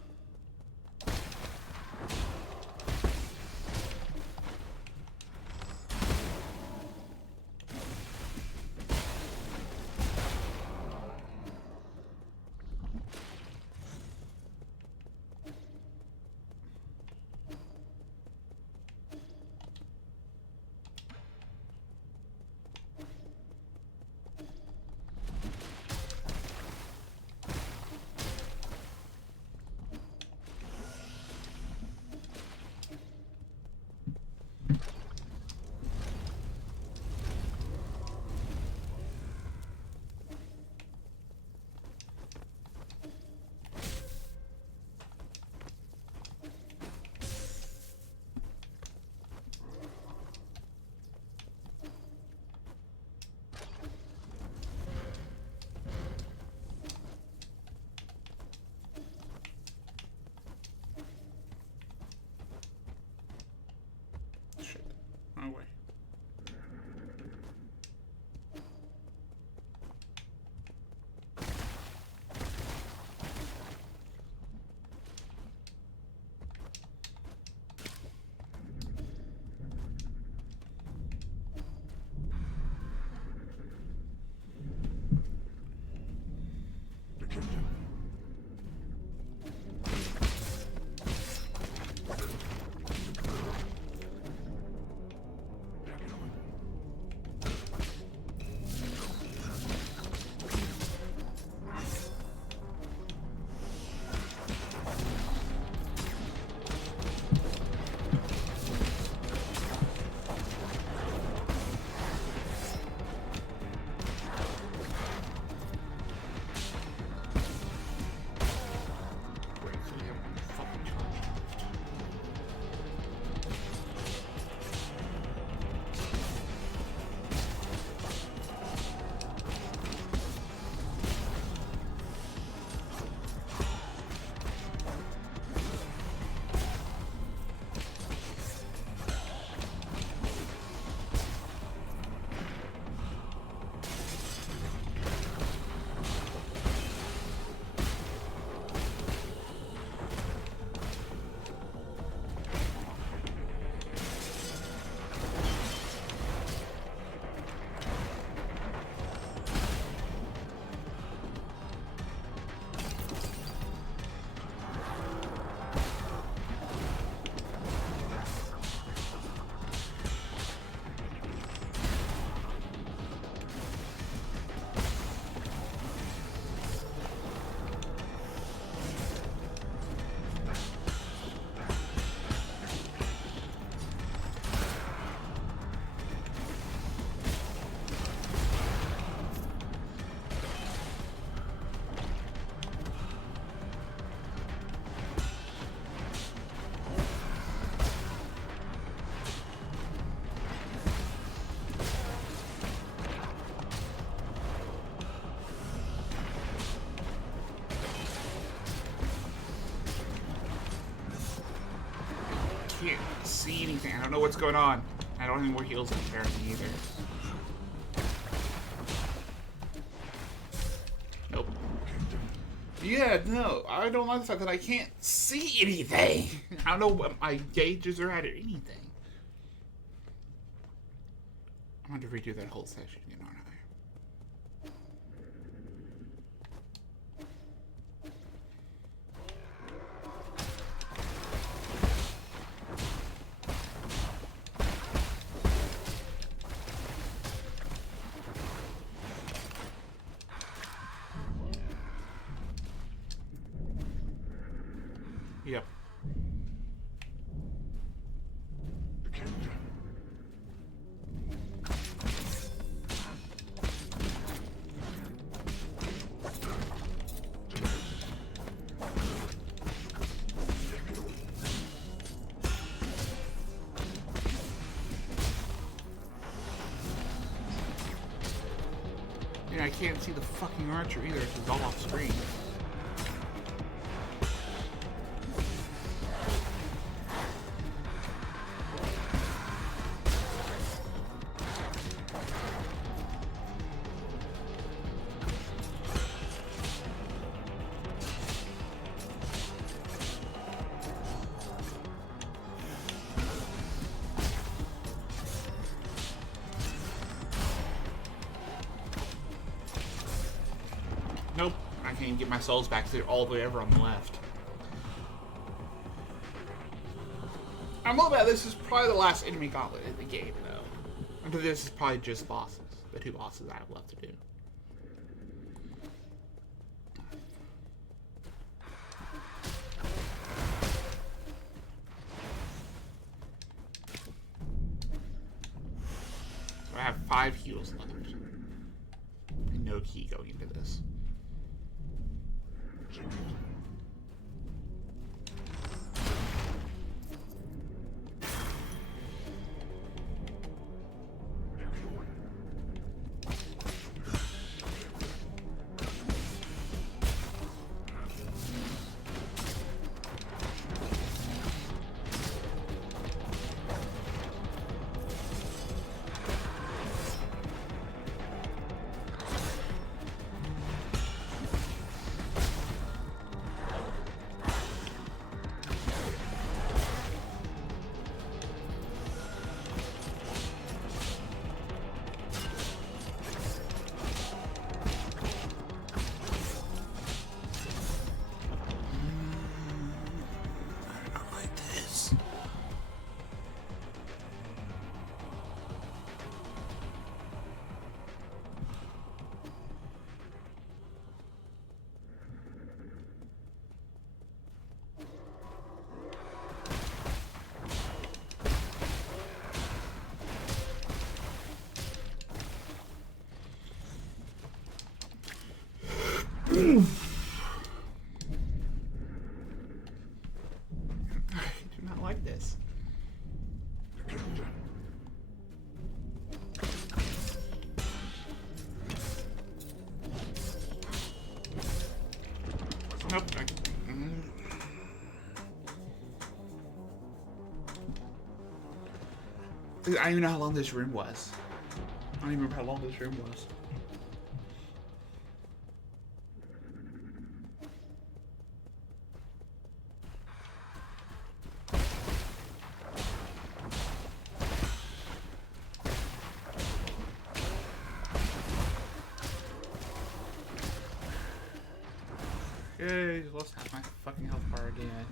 see anything. I don't know what's going on. I don't have any more heals apparently either. Nope. Yeah, no, I don't like the fact that I can't see anything. I don't know what my gauges are at or anything. I'm going to redo that whole section again, aren't I? Yep. Yeah, I can't see the fucking archer either. It's all off screen. Nope, I can't even get my souls back. They're all the way over on the left. I'm all about this is probably the last enemy gauntlet in the game, though. After this is probably just bosses. The two bosses I have left to do. So I have 5 heals left. And no key going into this. I do not like this. Nope. I don't even know how long this room was. I don't even remember how long this room was. Yay, just lost half my fucking health bar again.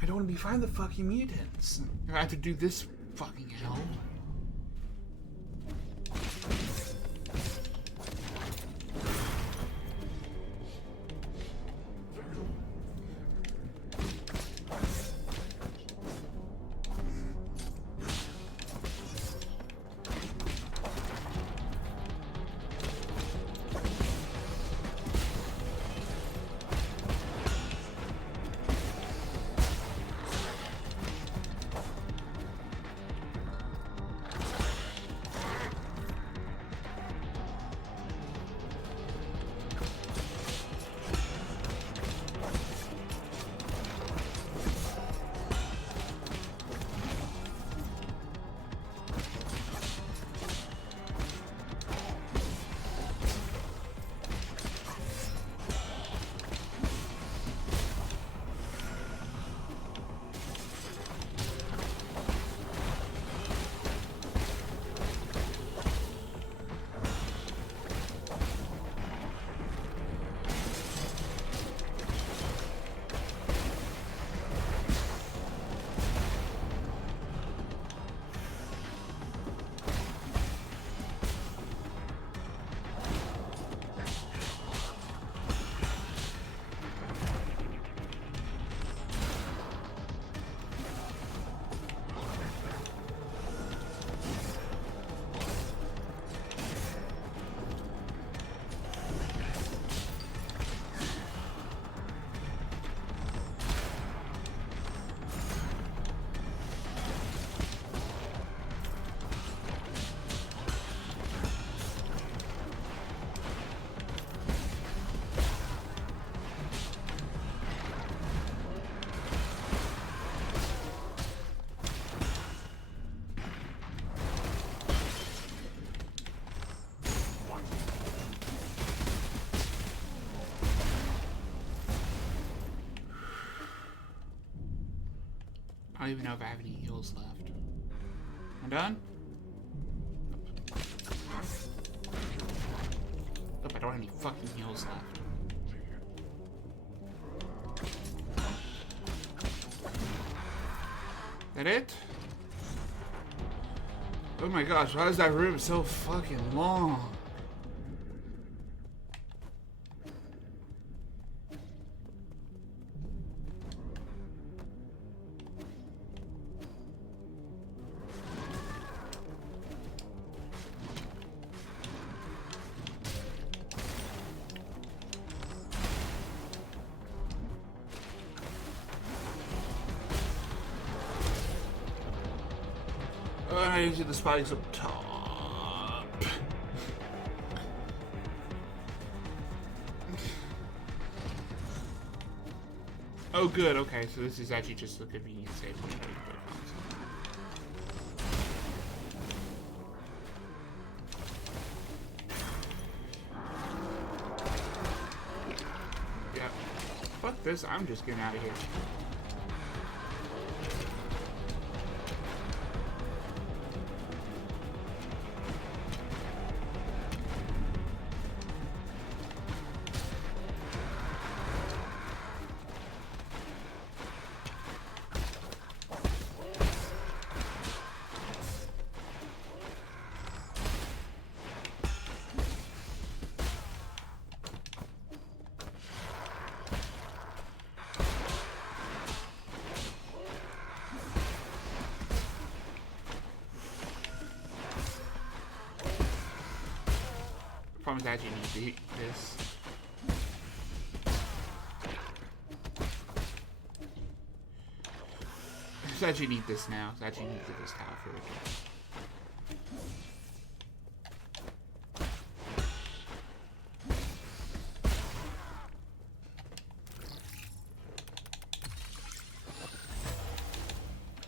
I don't want to be fighting the fucking mutants. I have to do this fucking hell. don't even know if I have any heals left. Am I done? Nope, I don't have any fucking heals left. That it? Oh my gosh, why is that room so fucking long? I need to get the spikes up top. Oh good, okay, so this is actually just a convenient save point. Yeah. Fuck this, I'm just getting out of here. Problem is I actually need this. I actually need this now. I actually need this tower for it.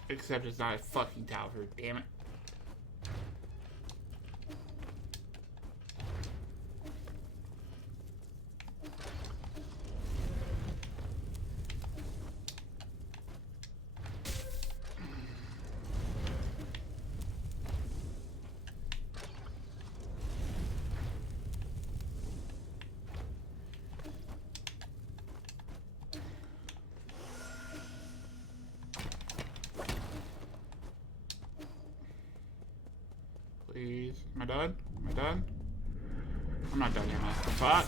Except it's not a fucking tower, damn it. Please. Am I done? Am I done? I'm not done yet, man. Fuck.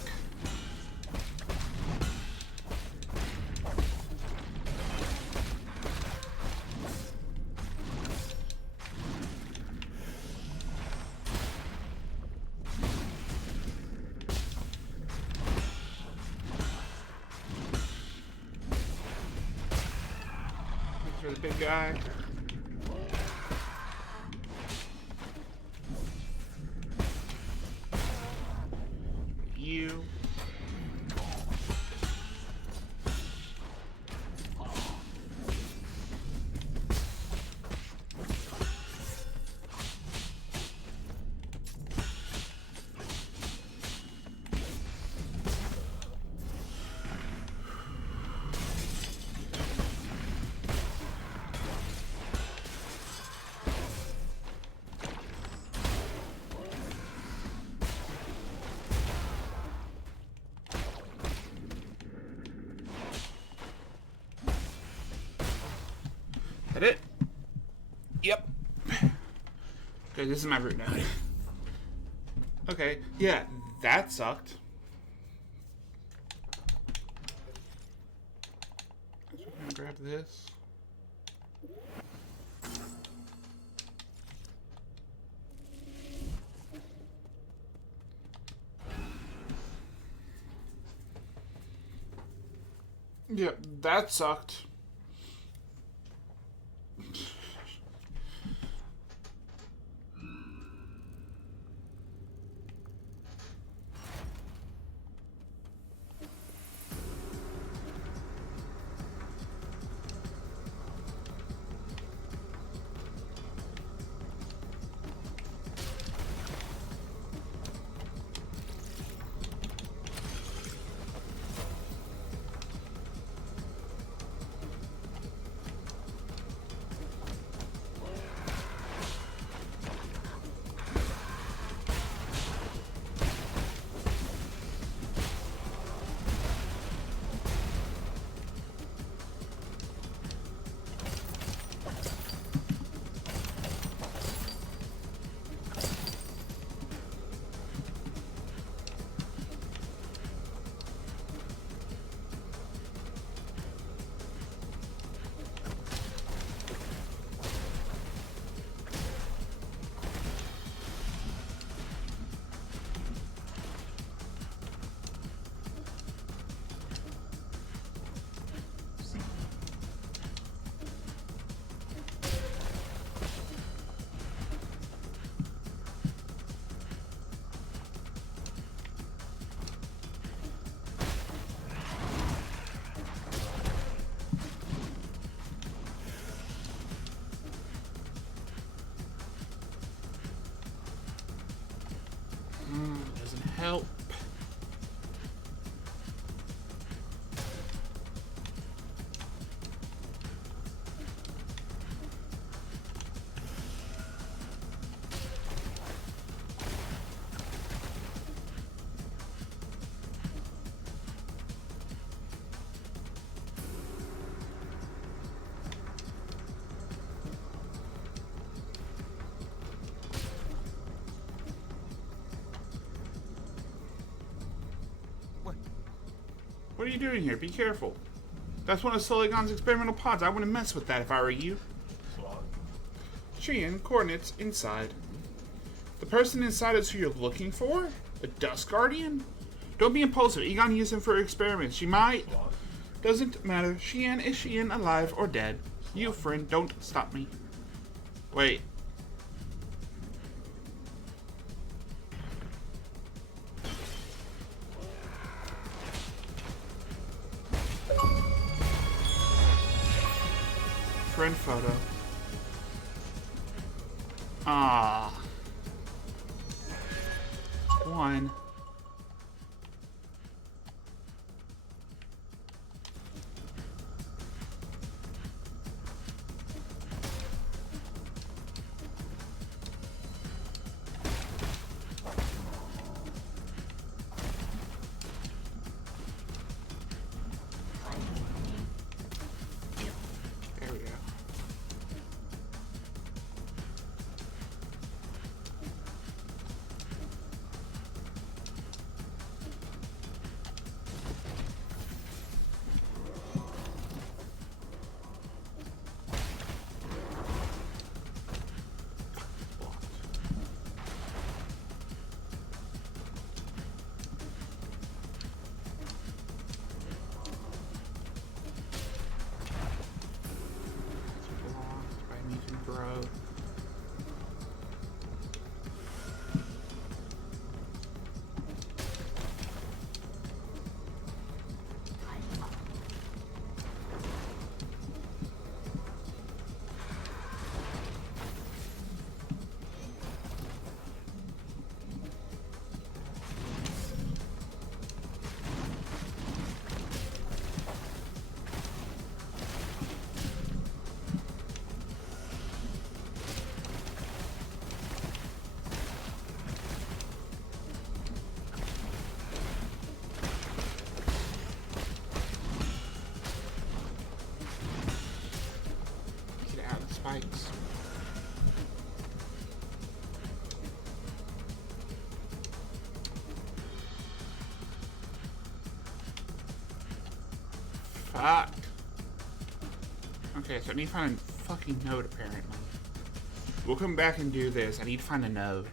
For the big guy. You. That it? Yep. Okay, this is my route now. Okay, yeah, that sucked. I'm gonna grab this. Yep, that sucked. doesn't help. What are you doing here? Be careful. That's one of Soligon's experimental pods. I wouldn't mess with that if I were you. Qian, coordinates inside. The person inside is who you're looking for? A Dust Guardian? Don't be impulsive. Egon used him for experiments. She might... Doesn't matter. Qian is Qian, alive or dead. You, friend, don't stop me. Wait. Friend photo. Ah. One. There we go. Bro. Spikes. Fuck. Okay, so I need to find a fucking node apparently. We'll come back and do this. I need to find a node.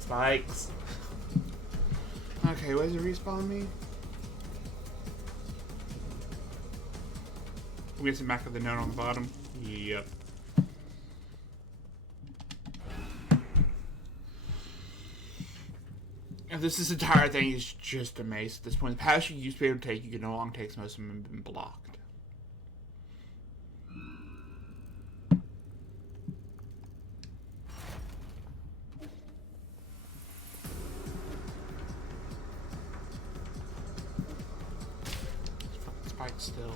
Spikes. Okay, where's it respawn me? I'm guessing back at the note on the bottom. Yep. If this entire thing is just a maze at this point, the paths you used to be able to take, you can no longer take, most of them have been blocked. Still.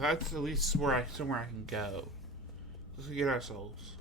That's at least somewhere I can go. Let's get our souls.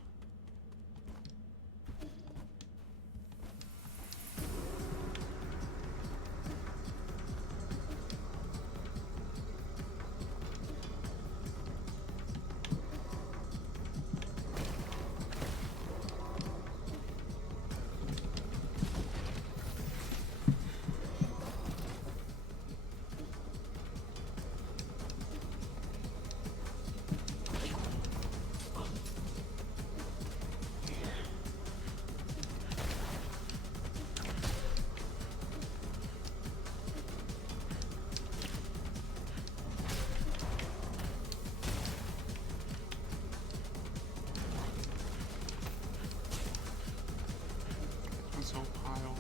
So piled.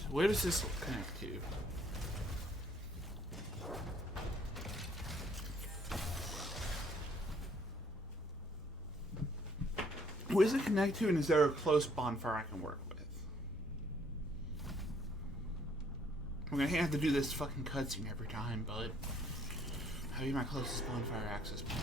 So where does this connect to? Where does it connect to, and is there a close bonfire I can work with? I'm gonna have to do this fucking cutscene every time, bud. That'll be my closest bonfire access point.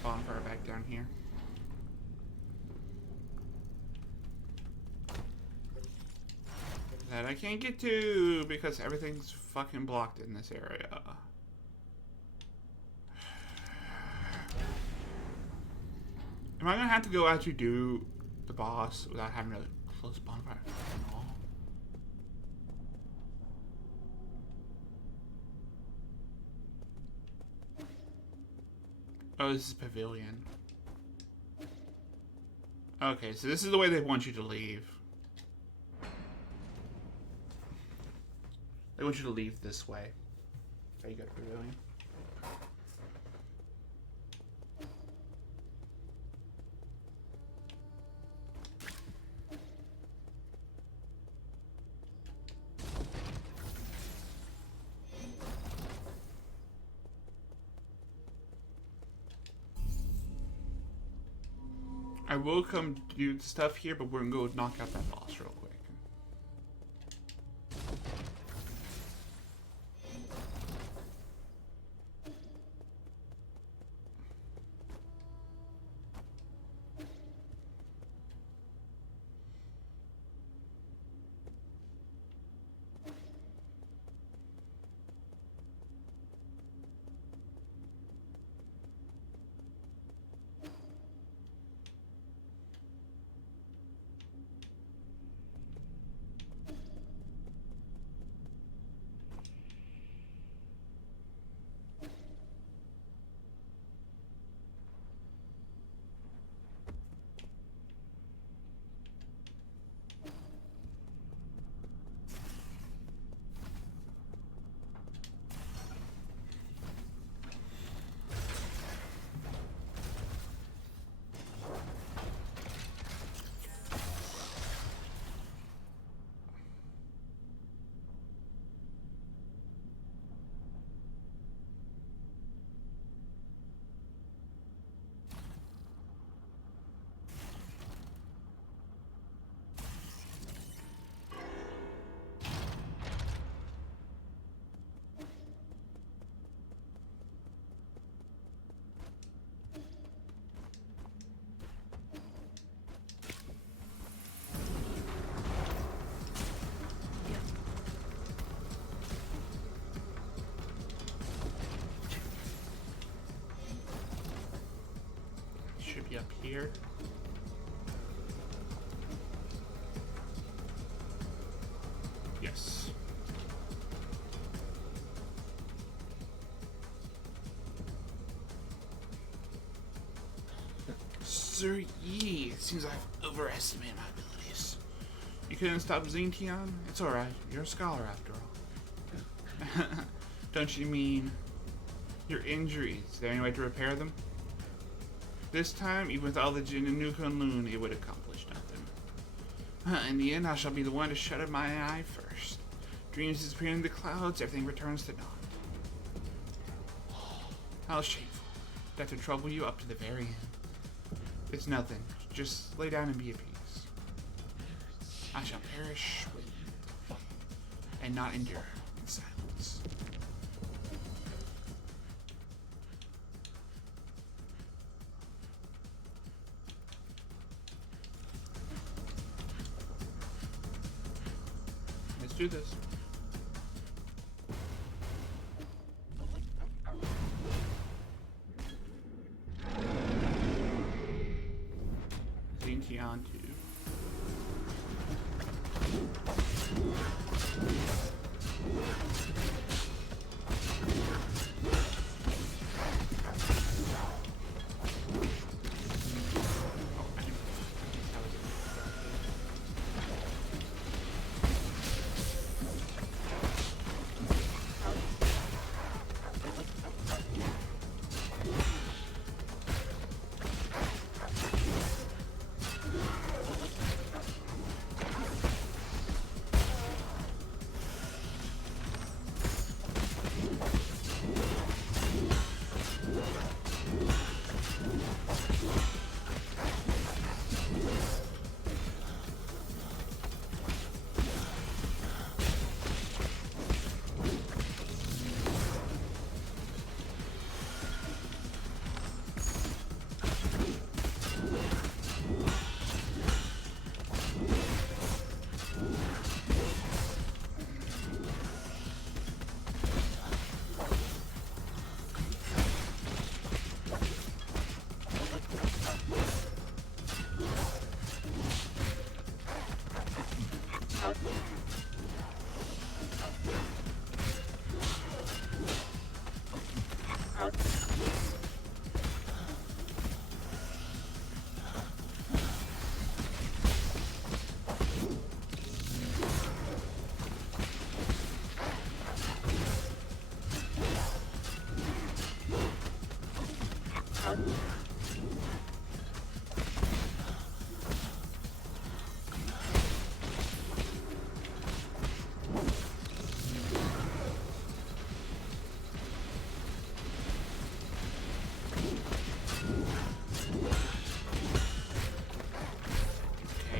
Bonfire back down here. That I can't get to because everything's fucking blocked in this area. Am I gonna have to go actually do the boss without having to close bonfire at all? Oh, this is Pavilion. Okay, so this is the way they want you to leave. They want you to leave this way. There you go, Pavilion. I will come do stuff here, but we're gonna go knock out that boss real quick. Should be up here. Yes. Sir Yi, it seems I've overestimated my abilities. You couldn't stop Xintian? It's alright. You're a scholar after all. Don't you mean your injuries? Is there any way to repair them? This time, even with all the Jin and Kunlun, it would accomplish nothing. In the end, I shall be the one to shut up my eye first. Dreams disappear in the clouds, everything returns to dawn. How shameful. That to trouble you up to the very end. It's nothing. Just lay down and be at peace. I shall perish with you, and not endure in silence. Let's do this. Xintian 2.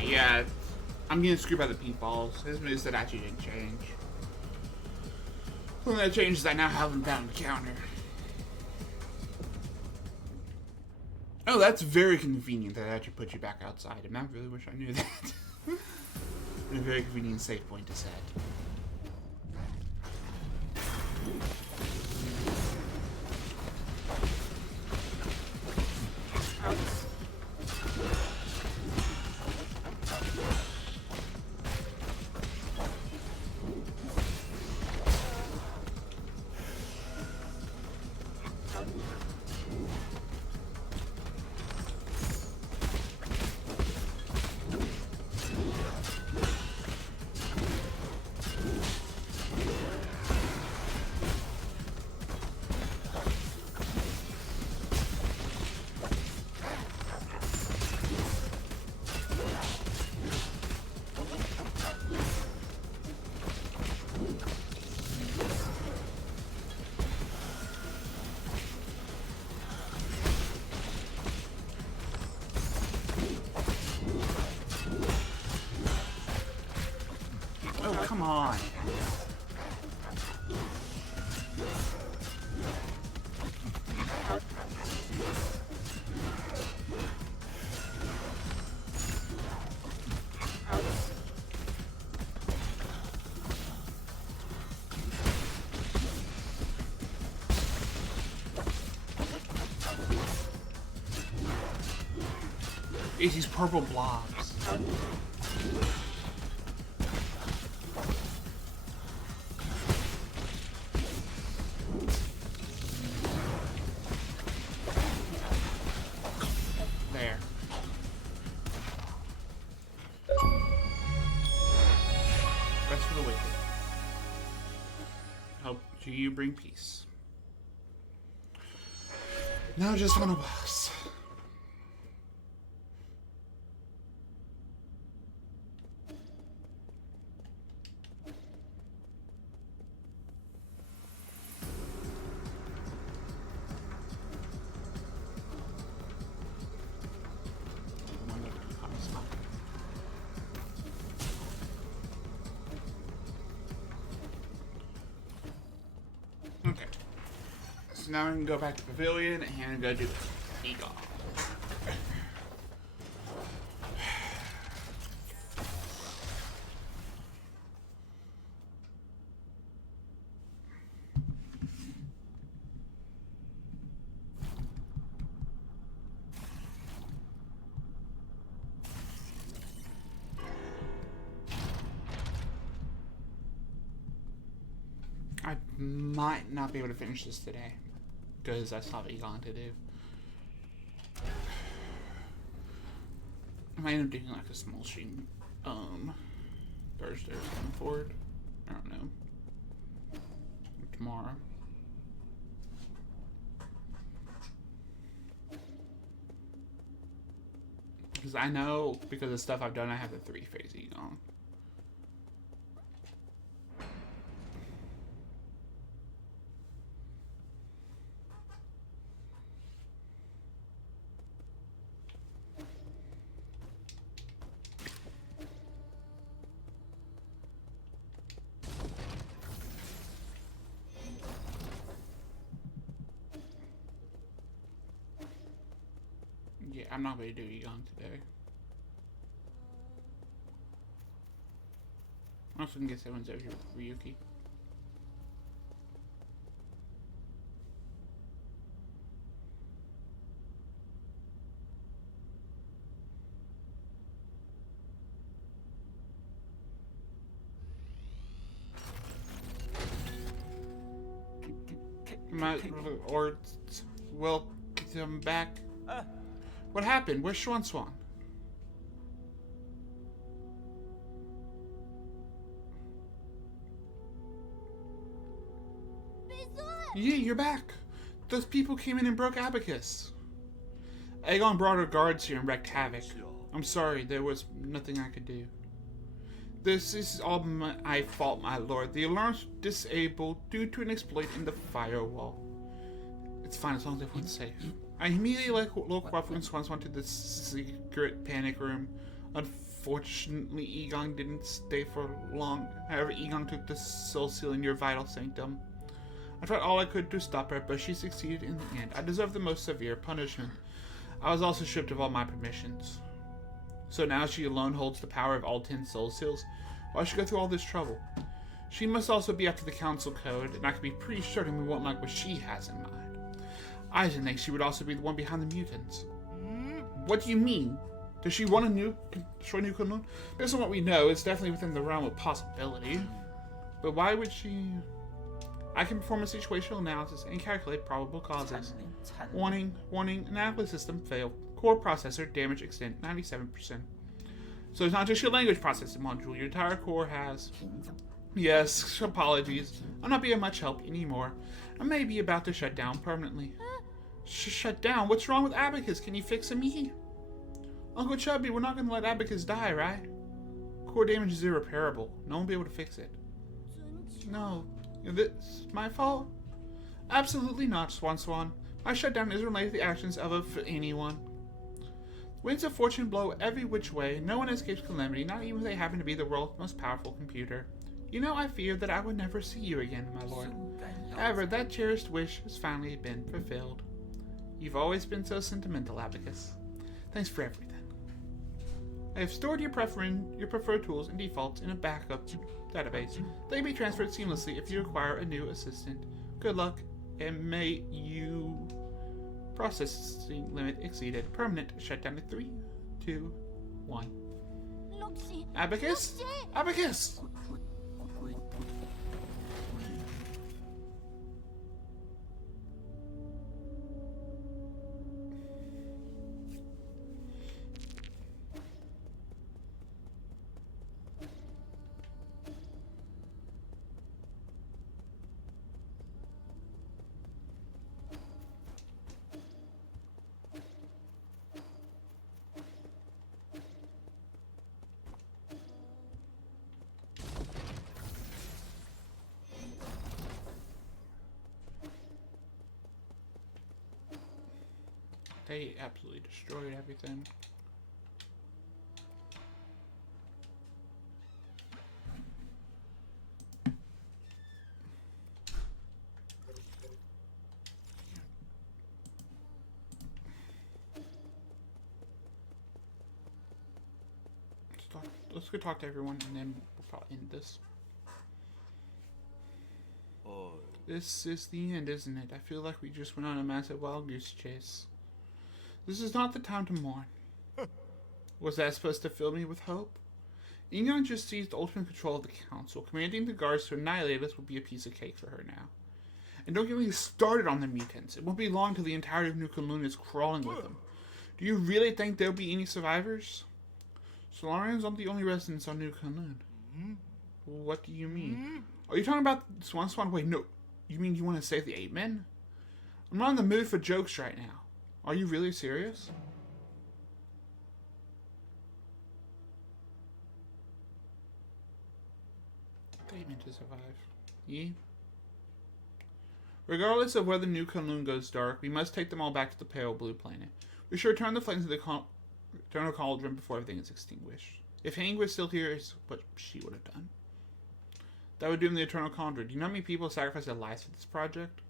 Yeah, I'm getting screwed by the paintballs. His moves that actually didn't change. The only that changed is I now have him down to counter. Oh, that's very convenient that I actually put you back outside. And I really wish I knew that. A very convenient save point to set. Oh, come on. It's these purple blobs. do you bring peace? No, just one of us. Okay. So now we can go back to Pavilion and go do Egon. I might not be able to finish this today because I still have Egon to do. I might end up doing like a small stream Thursday or something forward. I don't know. Tomorrow. Because I know, because of stuff I've done, I have the 3-phase Egon. Yeah, I'm not going to do Egon today. I also can guess everyone's over here with Ryuki. Or welcome back. What happened? Where's Swan Swan? Yeah, you're back. Those people came in and broke Abacus. Aegon brought her guards here and wreaked havoc. I'm sorry, there was nothing I could do. This is all my fault, my lord. The alarms disabled due to an exploit in the firewall. It's fine as long as everyone's safe. I immediately looked Wafu and Swan Swan to the secret panic room. Unfortunately, Egon didn't stay for long. However, Egon took the soul seal in your vital sanctum. I tried all I could to stop her, but she succeeded in the end. I deserve the most severe punishment. I was also stripped of all my permissions. So now she alone holds the power of all 10 soul seals. Why should she go through all this trouble? She must also be after the council code, and I can be pretty certain we won't like what she has in mind. Aizen thinks she would also be the one behind the mutants. What do you mean? Does she want to destroy New Kunlun? Based on what we know, it's definitely within the realm of possibility. But why would she... I can perform a situational analysis and calculate probable causes. Warning, analysis system failed. Core processor damage extent 97%. So it's not just your language processing module, your entire core has... Yes, apologies. I'm not being much help anymore. I may be about to shut down permanently. Shut down? What's wrong with Abacus? Can you fix me? Uncle Chubby, we're not going to let Abacus die, right? Core damage is irreparable. No one will be able to fix it. No. This my fault? Absolutely not, Swan Swan. My shutdown isn't related to the actions of anyone. Winds of fortune blow every which way. No one escapes calamity, not even if they happen to be the world's most powerful computer. You know, I feared that I would never see you again, my lord. However, that cherished wish has finally been fulfilled. You've always been so sentimental, Abacus. Thanks for everything. I have stored your preferred tools and defaults in a backup database. They can be transferred seamlessly if you require a new assistant. Good luck, and may you... Processing limit exceeded. Permanent shutdown in 3, 2, 1. Abacus? Abacus! They absolutely destroyed everything. Let's go talk to everyone, and then we'll probably end this. This is the end, isn't it? I feel like we just went on a massive wild goose chase. This is not the time to mourn. Was that supposed to fill me with hope? Egon just seized ultimate control of the council. Commanding the guards to annihilate us would be a piece of cake for her now. And don't get me started on the mutants. It won't be long till the entirety of New Kunlun is crawling with them. Do you really think there'll be any survivors? Solarians aren't the only residents on New Kunlun. What do you mean? Are you talking about Swan Swan? Wait, no. You mean you want to save the 8 men? I'm not in the mood for jokes right now. Are you really serious? The 8 men to survive. Ye? Regardless of whether New Kunlun goes dark, we must take them all back to the pale blue planet. We should return the flames of the eternal cauldron before everything is extinguished. If Hank was still here, is what she would have done. That would doom the eternal cauldron. Do you know how many people sacrificed their lives for this project?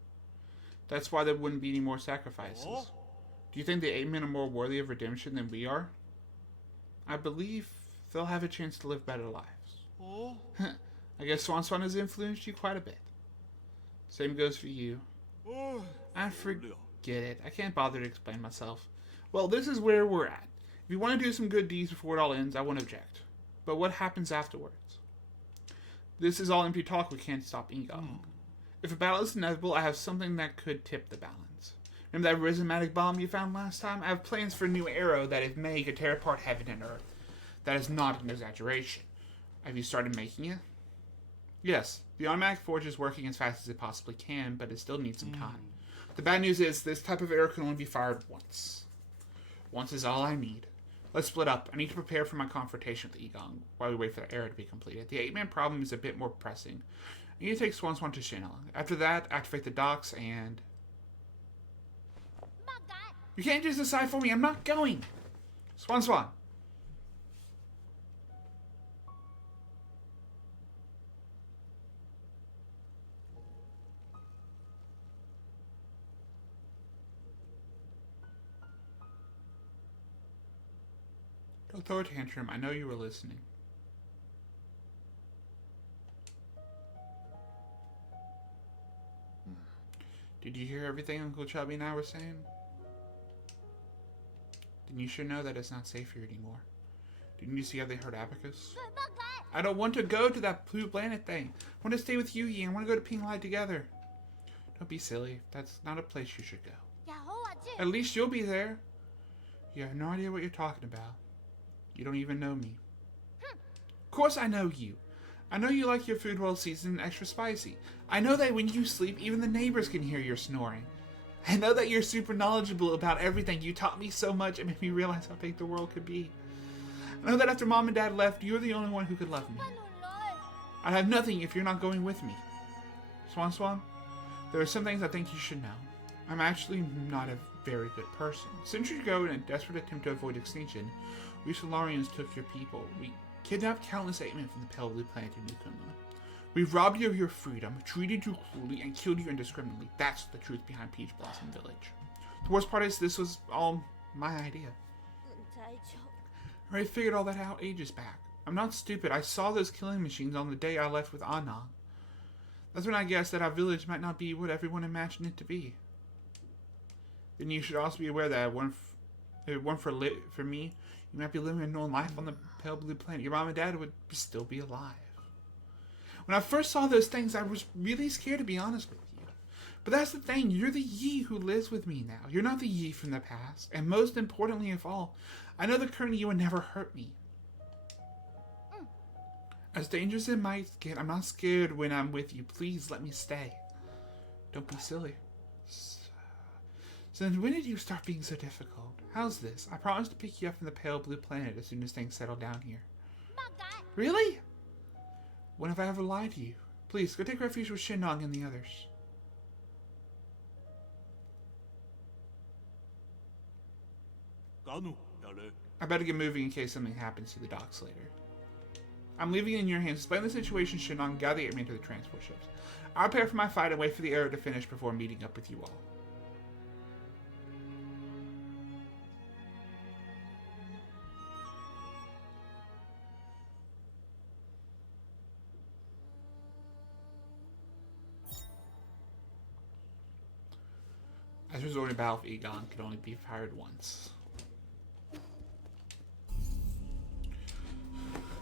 That's why there wouldn't be any more sacrifices. Do you think the 8 men are more worthy of redemption than we are? I believe they'll have a chance to live better lives. I guess Swan Swan has influenced you quite a bit. Same goes for you. I forget it. I can't bother to explain myself. Well, this is where we're at. If you want to do some good deeds before it all ends, I won't object. But what happens afterwards? This is all empty talk. We can't stop Egon. If a battle is inevitable, I have something that could tip the balance. Remember that rhizomatic bomb you found last time? I have plans for a new arrow that, if made, could tear apart heaven and earth. That is not an exaggeration. Have you started making it? Yes. The automatic forge is working as fast as it possibly can, but it still needs some time. The bad news is, this type of arrow can only be fired once. Once is all I need. Let's split up. I need to prepare for my confrontation with Egon while we wait for the arrow to be completed. The 8-man problem is a bit more pressing. I need to take Swan Swan to Shinong. After that, activate the docks and... You can't just decide for me. I'm not going. Swan Swan. Don't throw a tantrum. I know you were listening. Did you hear everything Uncle Chubby and I were saying? Then you should know that it's not safe here anymore. Didn't you see how they hurt Abacus? I don't want to go to that blue planet thing. I want to stay with you, Yi. I want to go to Pink Light together. Don't be silly. That's not a place you should go. At least you'll be there. You have no idea what you're talking about. You don't even know me. Of course I know you. I know you like your food well seasoned and extra spicy. I know that when you sleep, even the neighbors can hear your snoring. I know that you're super knowledgeable about everything. You taught me so much and made me realize how big the world could be. I know that after Mom and Dad left, you're the only one who could love me. I'd have nothing if you're not going with me. Swan Swan, there are some things I think you should know. I'm actually not a very good person. Centuries ago, in a desperate attempt to avoid extinction, we Solarians took your people. We kidnapped countless 8-men from the pale blue planet of New Kunlun. We've robbed you of your freedom, treated you cruelly, and killed you indiscriminately. That's the truth behind Peach Blossom Village. The worst part is this was all my idea. I already figured all that out ages back. I'm not stupid. I saw those killing machines on the day I left with Anang. That's when I guessed that our village might not be what everyone imagined it to be. Then you should also be aware that for me, you might be living a normal life on the pale blue planet. Your mom and dad would still be alive. When I first saw those things, I was really scared, to be honest with you. But that's the thing. You're the Yi who lives with me now. You're not the Yi from the past. And most importantly of all, I know the current Yi would never hurt me. As dangerous as it might get, I'm not scared when I'm with you. Please let me stay. Don't be silly. Since when did you start being so difficult? How's this? I promise to pick you up from the pale blue planet as soon as things settle down here. Really? When have I ever lied to you? Please, go take refuge with Shinong and the others. I better get moving in case something happens to the docks later. I'm leaving it in your hands. Explain the situation, Shinon. Gather me into the transport ships. I'll prepare for my fight and wait for the arrow to finish before meeting up with you all. As resort to battle for Egon can only be fired once.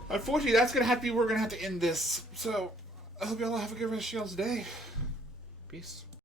Unfortunately, that's gonna have to be where we're gonna have to end this. So, I hope y'all have a good rest of y'all's day. Peace.